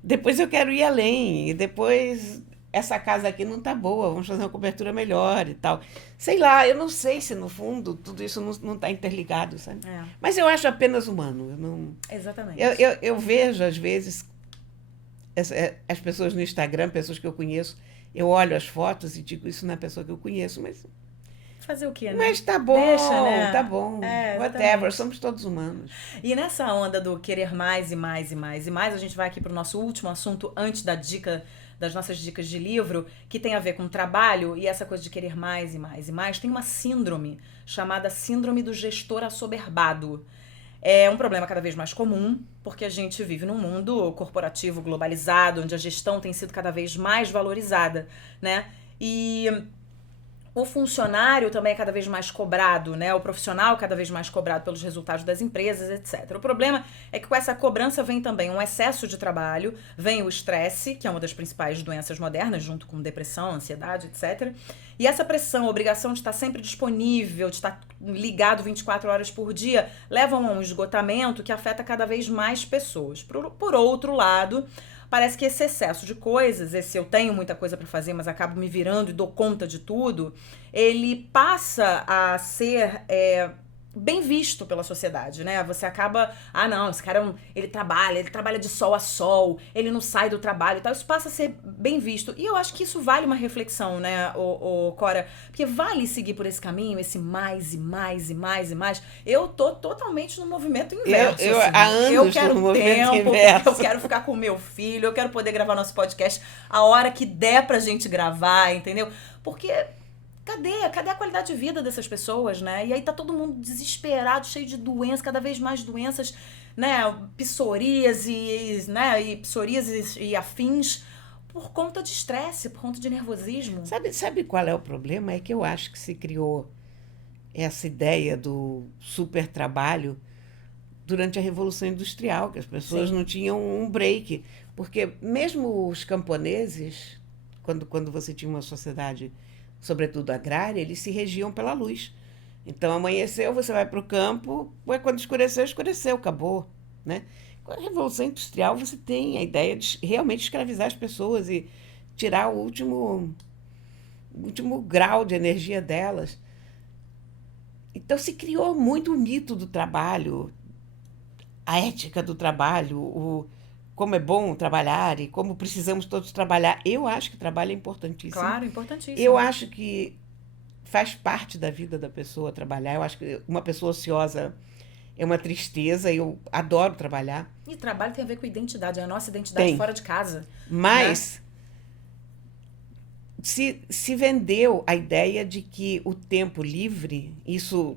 Depois eu quero ir além. E depois, essa casa aqui não está boa, vamos fazer uma cobertura melhor e tal. Sei lá, eu não sei se no fundo tudo isso não está interligado, sabe? É. Mas eu acho apenas humano. Exatamente. Eu vejo, às vezes, as pessoas no Instagram, pessoas que eu conheço, eu olho as fotos e digo, isso não é a pessoa que eu conheço, mas... Fazer o quê, né? Mas tá bom, deixa, né? Tá bom. Whatever, somos todos humanos. E nessa onda do querer mais e mais e mais e mais, a gente vai aqui pro nosso último assunto antes das nossas dicas de livro, que tem a ver com trabalho, e essa coisa de querer mais e mais e mais. Tem uma síndrome chamada síndrome do gestor assoberbado. É um problema cada vez mais comum, porque a gente vive num mundo corporativo globalizado, onde a gestão tem sido cada vez mais valorizada, né? E O funcionário também é cada vez mais cobrado, né? O profissional cada vez mais cobrado pelos resultados das empresas, etc. O problema é que com essa cobrança vem também um excesso de trabalho, vem o estresse, que é uma das principais doenças modernas, junto com depressão, ansiedade, etc. E essa pressão, a obrigação de estar sempre disponível, de estar ligado 24 horas por dia, levam a um esgotamento que afeta cada vez mais pessoas. Por outro lado, parece que esse excesso de coisas, esse eu tenho muita coisa para fazer, mas acabo me virando e dou conta de tudo, ele passa a ser bem visto pela sociedade, né? Você acaba, não, esse cara ele trabalha de sol a sol, ele não sai do trabalho e tal, isso passa a ser bem visto. E eu acho que isso vale uma reflexão, né, Cora? Porque vale seguir por esse caminho, esse mais e mais e mais e mais. Eu tô totalmente no movimento inverso. Há anos eu quero no movimento tempo, inverso. eu quero ficar com o meu filho, eu quero poder gravar nosso podcast a hora que der pra gente gravar, entendeu? Porque Cadê a qualidade de vida dessas pessoas, né? E aí tá todo mundo desesperado, cheio de doenças, cada vez mais doenças, né? Psoríase, né? E psoríase e afins, por conta de estresse, por conta de nervosismo. Sabe qual é o problema? É que eu acho que se criou essa ideia do super trabalho durante a Revolução Industrial, que as pessoas não tinham um break. Porque mesmo os camponeses, quando você tinha uma sociedade, sobretudo agrária, eles se regiam pela luz. Então, amanheceu, você vai para o campo, quando escureceu, acabou, né? Com a Revolução Industrial, você tem a ideia de realmente escravizar as pessoas e tirar o último grau de energia delas. Então, se criou muito o mito do trabalho, a ética do trabalho, como é bom trabalhar e como precisamos todos trabalhar. Eu acho que trabalho é importantíssimo. Claro, importantíssimo. Eu acho que faz parte da vida da pessoa trabalhar. Eu acho que uma pessoa ociosa é uma tristeza. Eu adoro trabalhar. E trabalho tem a ver com identidade, é a nossa identidade fora de casa. Mas se vendeu a ideia de que o tempo livre, isso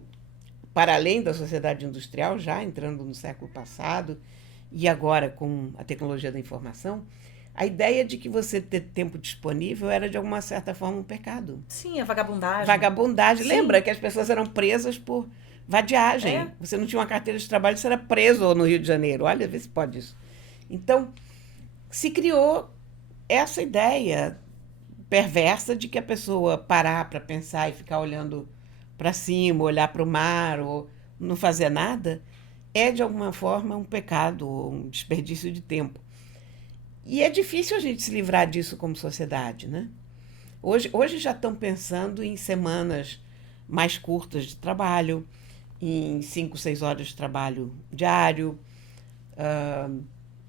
para além da sociedade industrial, já entrando no século passado, e agora com a tecnologia da informação, a ideia de que você ter tempo disponível era, de alguma certa forma, um pecado. Sim, a vagabundagem. Vagabundagem. Sim. Lembra que as pessoas eram presas por vadiagem. Você não tinha uma carteira de trabalho, você era preso no Rio de Janeiro. Olha, vê se pode isso. Então, se criou essa ideia perversa de que a pessoa parar para pensar e ficar olhando para cima, olhar para o mar, ou não fazer nada, é, de alguma forma, um pecado, um desperdício de tempo. E é difícil a gente se livrar disso como sociedade, né? Hoje já estão pensando em semanas mais curtas de trabalho, em 5, 6 horas de trabalho diário,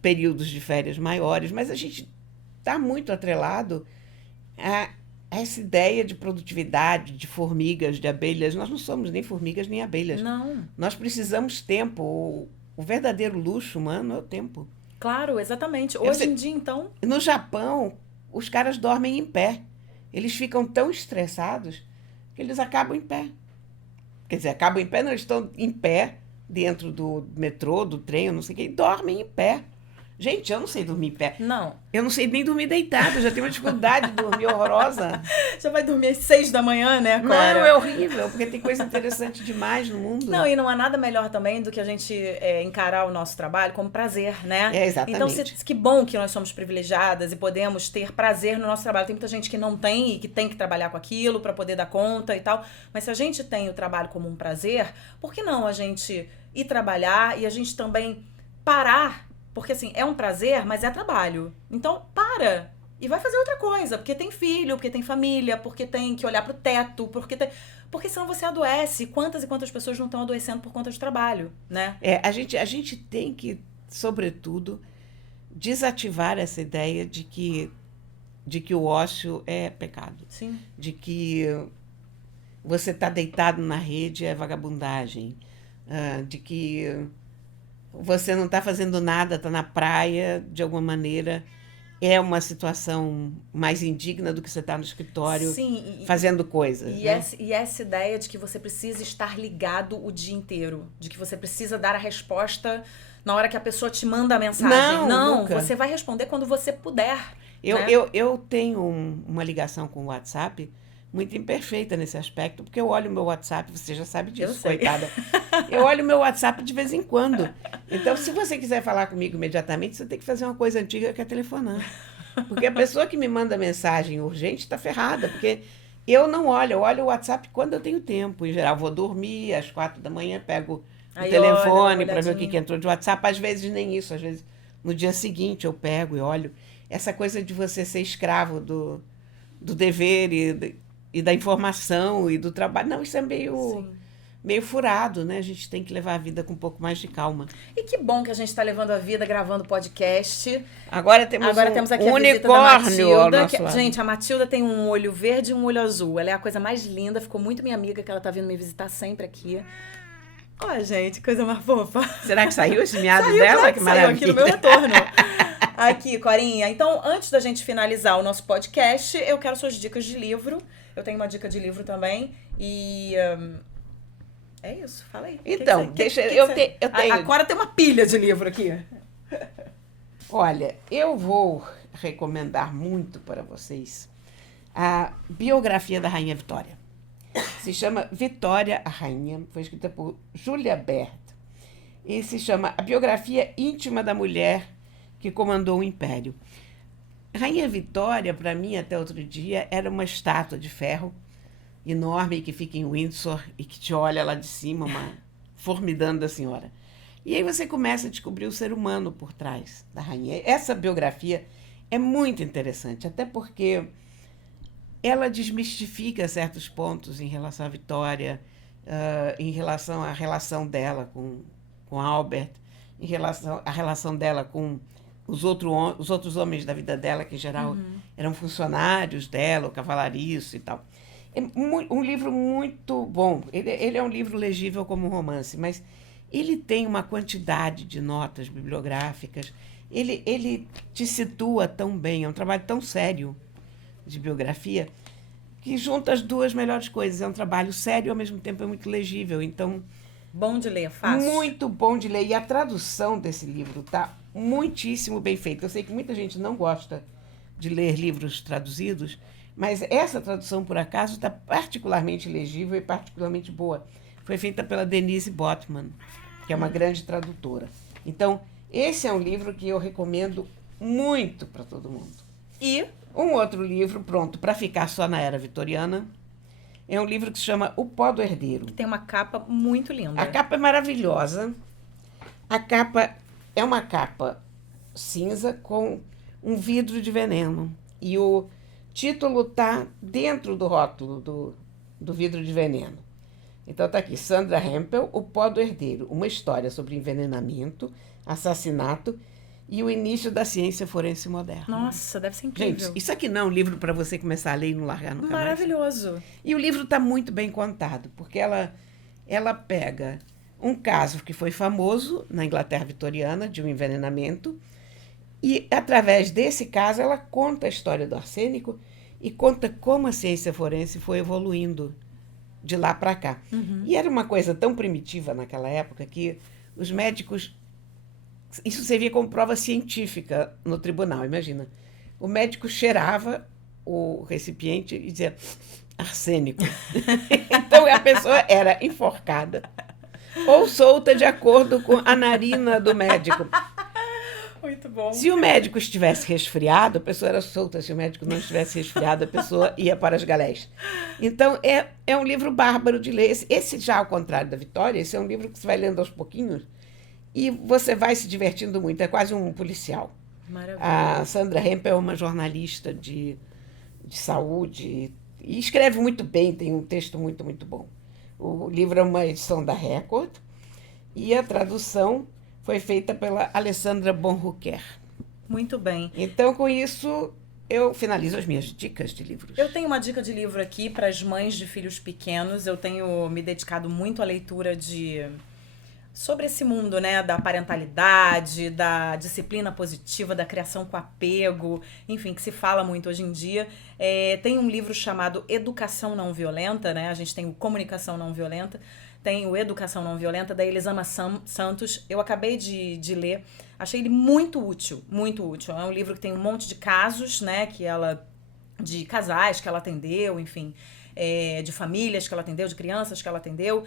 períodos de férias maiores, mas a gente está muito atrelado a essa ideia de produtividade, de formigas, de abelhas. Nós não somos nem formigas nem abelhas. Não. Nós precisamos tempo. O verdadeiro luxo humano é o tempo. Claro, exatamente. Hoje em dia, então... No Japão, os caras dormem em pé. Eles ficam tão estressados que eles acabam em pé. Quer dizer, acabam em pé, não, eles estão em pé dentro do metrô, do trem, eu não sei o quê, e dormem em pé. Gente, eu não sei dormir em pé. Não. Eu não sei nem dormir deitado, eu já tenho uma dificuldade de dormir horrorosa. Já vai dormir às 6 da manhã, né, Cora? Não, é horrível, porque tem coisa interessante demais no mundo. Não, e não há nada melhor também do que a gente encarar o nosso trabalho como prazer, né? É, exatamente. Então, que bom que nós somos privilegiadas e podemos ter prazer no nosso trabalho. Tem muita gente que não tem e que tem que trabalhar com aquilo para poder dar conta e tal. Mas se a gente tem o trabalho como um prazer, por que não a gente ir trabalhar e a gente também parar? Porque, assim, é um prazer, mas é trabalho. Então, para e vai fazer outra coisa. Porque tem filho, porque tem família, porque tem que olhar pro teto, porque senão você adoece. Quantas e quantas pessoas não estão adoecendo por conta de trabalho, né? A gente tem que, sobretudo, desativar essa ideia de que o ócio é pecado. Sim. De que você tá deitado na rede é vagabundagem. De que você não está fazendo nada, está na praia, de alguma maneira, é uma situação mais indigna do que você está no escritório. Sim, fazendo coisas. E essa ideia de que você precisa estar ligado o dia inteiro, de que você precisa dar a resposta na hora que a pessoa te manda a mensagem. Não, nunca. Você vai responder quando você puder. Eu tenho uma ligação com o WhatsApp muito imperfeita nesse aspecto, porque eu olho o meu WhatsApp, você já sabe Eu disso, sei. coitada. Eu olho o meu WhatsApp de vez em quando. Então, se você quiser falar comigo imediatamente, você tem que fazer uma coisa antiga que é telefonar. Porque a pessoa que me manda mensagem urgente está ferrada, porque eu não olho, eu olho o WhatsApp quando eu tenho tempo. Em geral, vou dormir às 4 da manhã, pego o Aí telefone olha, para ver o olhadinha. que entrou de WhatsApp. Às vezes nem isso, às vezes no dia seguinte eu pego e olho. Essa coisa de você ser escravo do dever e da informação e do trabalho. Não, isso é Sim. meio furado, né? A gente tem que levar a vida com um pouco mais de calma. E que bom que a gente está levando a vida gravando podcast. Agora temos Temos aqui um a visita da unicórnio ao Matilda. nosso lado. Gente, a Matilda tem um olho verde e um olho azul. Ela é a coisa mais linda, ficou muito minha amiga, que ela tá vindo me visitar sempre aqui. Ó, gente, coisa mais fofa. Será que saiu esse miado Saiu, dela? claro Que que saiu aqui maravilha. no meu retorno. Aqui, Corinha. Então, antes da gente finalizar o nosso podcast, eu quero suas dicas de livro. Eu tenho uma dica de livro também. E... é isso, fala aí. Então, eu tenho... A Cora tem uma pilha de livro aqui. Olha, eu vou recomendar muito para vocês a biografia da Rainha Vitória. Se chama Vitória, a Rainha, foi escrita por Julia Baird. E se chama A Biografia Íntima da Mulher que Comandou o Império. Rainha Vitória, para mim, até outro dia, era uma estátua de ferro enorme que fica em Windsor e que te olha lá de cima, uma formidando da senhora. E aí você começa a descobrir o ser humano por trás da rainha. Essa biografia é muito interessante, até porque ela desmistifica certos pontos em relação à Vitória, em relação à relação dela com Albert, em relação à relação dela com os outros homens da vida dela, que em geral eram funcionários dela, o cavalariço e tal. É um livro muito bom. Ele é um livro legível como um romance, mas ele tem uma quantidade de notas bibliográficas. Ele te situa tão bem, é um trabalho tão sério de biografia, que junta as duas melhores coisas. É um trabalho sério e, ao mesmo tempo, é muito legível. Então, bom de ler, fácil. muito bom de ler. E a tradução desse livro está muitíssimo bem feita. Eu sei que muita gente não gosta de ler livros traduzidos, mas essa tradução, por acaso, está particularmente legível e particularmente boa. Foi feita pela Denise Botman, que é uma grande tradutora. Então, esse é um livro que eu recomendo muito para todo mundo. E um outro livro, pronto, para ficar só na era vitoriana, é um livro que se chama O Pó do Herdeiro. Tem uma capa muito linda. A capa é maravilhosa. A capa é uma capa cinza com um vidro de veneno. E o título está dentro do rótulo do vidro de veneno. Então está aqui, Sandra Hempel, O Pó do Herdeiro, uma história sobre envenenamento, assassinato e o início da ciência forense moderna. Nossa, deve ser incrível. Gente, isso aqui não é um livro para você começar a ler e não largar nunca mais. Maravilhoso. E o livro está muito bem contado, porque ela pega um caso que foi famoso na Inglaterra vitoriana, de um envenenamento, e através desse caso ela conta a história do arsênico e conta como a ciência forense foi evoluindo de lá para cá. E era uma coisa tão primitiva naquela época que os médicos... Isso servia como prova científica no tribunal, imagina. O médico cheirava o recipiente e dizia arsênico. Então a pessoa era enforcada ou solta de acordo com a narina do médico. Muito bom. Se o médico estivesse resfriado, a pessoa era solta. Se o médico não estivesse resfriado, a pessoa ia para as galés. Então, é um livro bárbaro de ler. Esse já, ao contrário da Vitória, esse é um livro que você vai lendo aos pouquinhos e você vai se divertindo muito. É quase um policial. Maravilha. A Sandra Hempel é uma jornalista de saúde e escreve muito bem, tem um texto muito, muito bom. O livro é uma edição da Record e a tradução foi feita pela Alessandra Bonrucker. Muito bem. Então, com isso, eu finalizo as minhas dicas de livros. Eu tenho uma dica de livro aqui para as mães de filhos pequenos. Eu tenho me dedicado muito à leitura sobre esse mundo, né, da parentalidade, da disciplina positiva, da criação com apego, enfim, que se fala muito hoje em dia. Tem um livro chamado Educação Não Violenta, né? A gente tem o Comunicação Não Violenta, tem o Educação Não Violenta, da Elisama Santos. Eu acabei de ler, achei ele muito útil, muito útil. É um livro que tem um monte de casos, né, de casais que ela atendeu, enfim. de famílias que ela atendeu, de crianças que ela atendeu,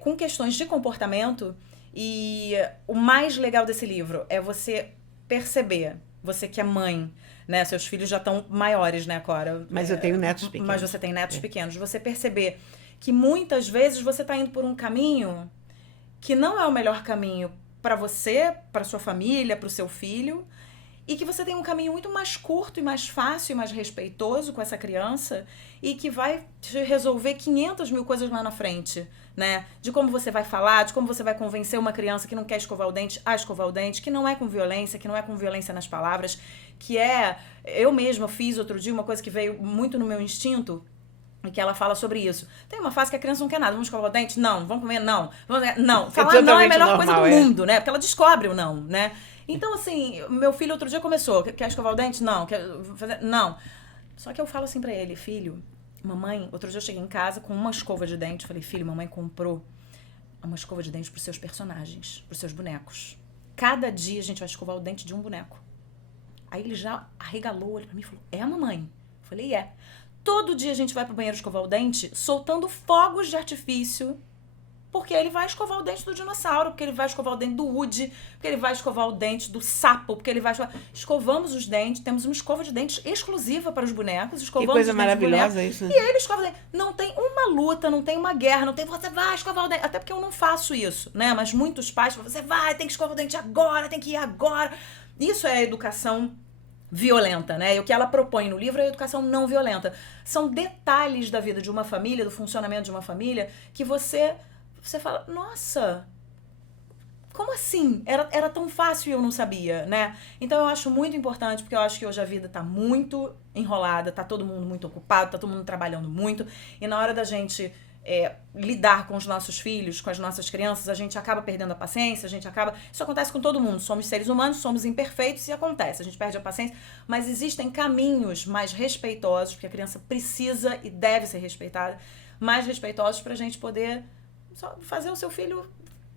com questões de comportamento. E o mais legal desse livro é você perceber, você que é mãe, né? Seus filhos já estão maiores, né, Cora? Mas eu tenho netos pequenos. Mas você tem netos pequenos. Você perceber que muitas vezes você está indo por um caminho que não é o melhor caminho para você, para sua família, para o seu filho, e que você tem um caminho muito mais curto e mais fácil e mais respeitoso com essa criança e que vai te resolver 500 mil coisas lá na frente, né? De como você vai falar, de como você vai convencer uma criança que não quer escovar o dente a escovar o dente, que não é com violência nas palavras, que é... Eu mesma fiz outro dia uma coisa que veio muito no meu instinto, e que ela fala sobre isso. Tem uma fase que a criança não quer nada. Vamos escovar o dente? Não. Vamos comer? Não. Não. Falar não é a melhor coisa do mundo, né? Porque ela descobre o não, né? Então, assim, meu filho outro dia começou. Quer escovar o dente? Não. Quer fazer? Não. Só que eu falo assim pra ele, filho, mamãe... Outro dia eu cheguei em casa com uma escova de dente. Falei, filho, mamãe comprou uma escova de dente pros seus personagens, pros seus bonecos. Cada dia a gente vai escovar o dente de um boneco. Aí ele já arregalou, olhou pra mim e falou, mamãe? Eu falei, Todo dia a gente vai pro banheiro escovar o dente soltando fogos de artifício, porque ele vai escovar o dente do dinossauro, porque ele vai escovar o dente do Woody, porque ele vai escovar o dente do sapo, porque ele vai escovar... Escovamos os dentes, temos uma escova de dentes exclusiva para os bonecos, escovamos que coisa os dentes maravilhosa isso. E ele escova o dente. Não tem uma luta, não tem uma guerra, não tem você vai escovar o dente, até porque eu não faço isso, né? Mas muitos pais falam, você vai, tem que escovar o dente agora, tem que ir agora. Isso é educação violenta, né? E o que ela propõe no livro é a educação não violenta. São detalhes da vida de uma família, do funcionamento de uma família, que você fala, nossa, como assim? Era tão fácil e eu não sabia, né? Então eu acho muito importante, porque eu acho que hoje a vida tá muito enrolada, tá todo mundo muito ocupado, tá todo mundo trabalhando muito, e na hora da gente lidar com os nossos filhos, com as nossas crianças, a gente acaba perdendo a paciência, isso acontece com todo mundo, somos seres humanos, somos imperfeitos e acontece, a gente perde a paciência, mas existem caminhos mais respeitosos, porque a criança precisa e deve ser respeitada, mais respeitosos pra gente poder só fazer o seu filho,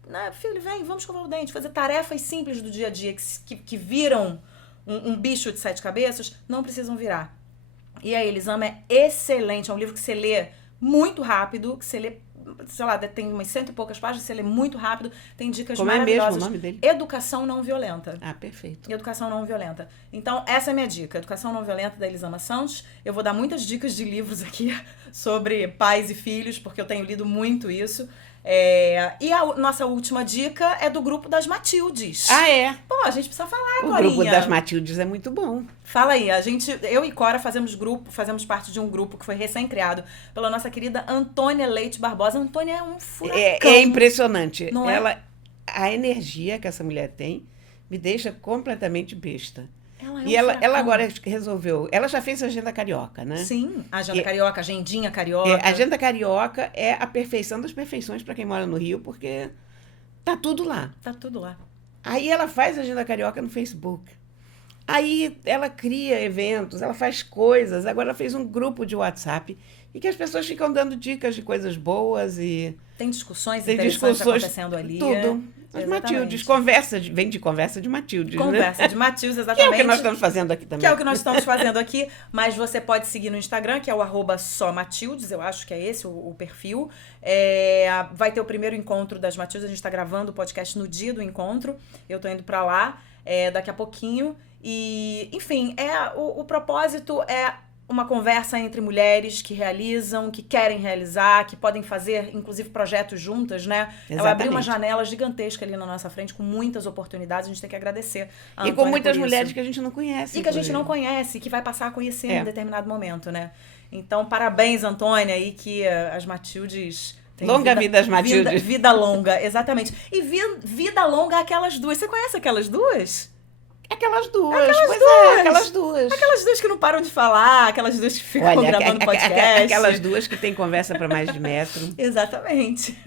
né, filho, vem, vamos escovar o dente, fazer tarefas simples do dia a dia que viram um bicho de 7 cabeças, não precisam virar. E a Elisama é excelente, é um livro que você lê muito rápido, que você lê, sei lá, tem umas 100 e poucas páginas, você lê muito rápido, tem dicas maravilhosas. Como é mesmo o nome dele? Educação Não Violenta. Ah, perfeito. Educação Não Violenta. Então, essa é a minha dica, Educação Não Violenta, da Elisama Santos. Eu vou dar muitas dicas de livros aqui sobre pais e filhos, porque eu tenho lido muito isso. E a nossa última dica é do grupo das Matildes. Ah, é? Pô, a gente precisa falar, Corinha. O grupo das Matildes é muito bom. Fala aí, eu e Cora fazemos parte de um grupo que foi recém-criado pela nossa querida Antônia Leite Barbosa. Antônia é um furacão. É impressionante. Não a energia que essa mulher tem me deixa completamente besta. Ela agora resolveu... Ela já fez a Agenda Carioca, né? Sim, a Agenda Carioca, a Agendinha Carioca. A Agenda Carioca é a perfeição das perfeições para quem mora no Rio, porque tá tudo lá. Tá tudo lá. Aí ela faz a Agenda Carioca no Facebook. Aí ela cria eventos, ela faz coisas. Agora ela fez um grupo de WhatsApp e que as pessoas ficam dando dicas de coisas boas e... Tem discussões interessantes acontecendo ali. Tudo. As Matildes, vem de conversa de Matildes, Conversa né? de Matildes, exatamente. Que é o que nós estamos fazendo aqui também. Que é o que nós estamos fazendo aqui, mas você pode seguir no Instagram, que é o @somatildes, eu acho que é esse o perfil. Vai ter o primeiro encontro das Matildes, a gente está gravando o podcast no dia do encontro, eu tô indo para lá daqui a pouquinho. E, enfim, o propósito é uma conversa entre mulheres que realizam, que querem realizar, que podem fazer, inclusive, projetos juntas, né? Exatamente. Ela abriu uma janela gigantesca ali na nossa frente, com muitas oportunidades, a gente tem que agradecer a Antônia. E com muitas mulheres que a gente não conhece. E que a gente não conhece, que vai passar a conhecer em determinado momento, né? Então, parabéns, Antônia, aí que as Matildes... Longa vida às Matildes. Vida longa, exatamente. E vida longa aquelas duas. Você conhece aquelas duas? Aquelas duas. Aquelas duas que não param de falar, aquelas duas que ficam gravando podcast. Aquelas duas que têm conversa para mais de metro. Exatamente.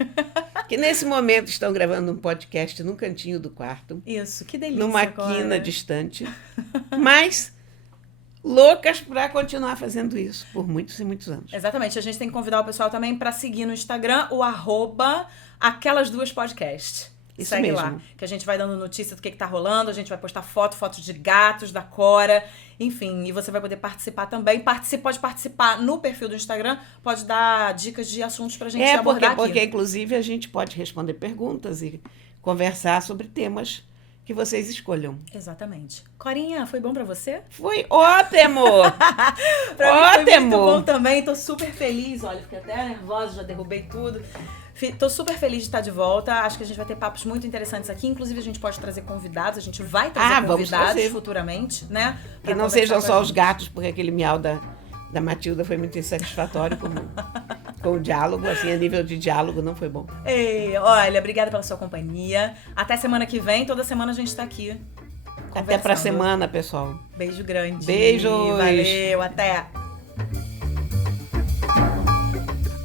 Que nesse momento estão gravando um podcast num cantinho do quarto. Isso, que delícia. Numa quina distante. Mas loucas para continuar fazendo isso por muitos e muitos anos. Exatamente. A gente tem que convidar o pessoal também para seguir no Instagram o @aquelasduaspodcast. Isso segue mesmo. lá, que a gente vai dando notícia do que tá rolando, a gente vai postar fotos de gatos, da Cora, Enfim, e você vai poder participar também. Pode participar no perfil do Instagram, pode dar dicas de assuntos pra gente abordar aqui. Porque inclusive a gente pode responder perguntas e conversar sobre temas que vocês escolham. Exatamente. Corinha, foi bom pra você? Foi ótimo! Pra mim foi muito bom também, tô super feliz. Olha, fiquei até nervosa, já derrubei tudo. Tô super feliz de estar de volta. Acho que a gente vai ter papos muito interessantes aqui. Inclusive, a gente pode trazer convidados. A gente vai trazer convidados futuramente, né? Que não sejam só os gatos, porque aquele miau da Matilda foi muito insatisfatório com o diálogo. Assim, a nível de diálogo não foi bom. Ei, olha, obrigada pela sua companhia. Até semana que vem. Toda semana a gente tá aqui. Até pra semana, pessoal. Beijo grande. Beijos. Valeu, até.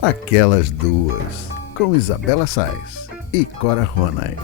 Aquelas duas, com Isabela Sais e Cora Ronay.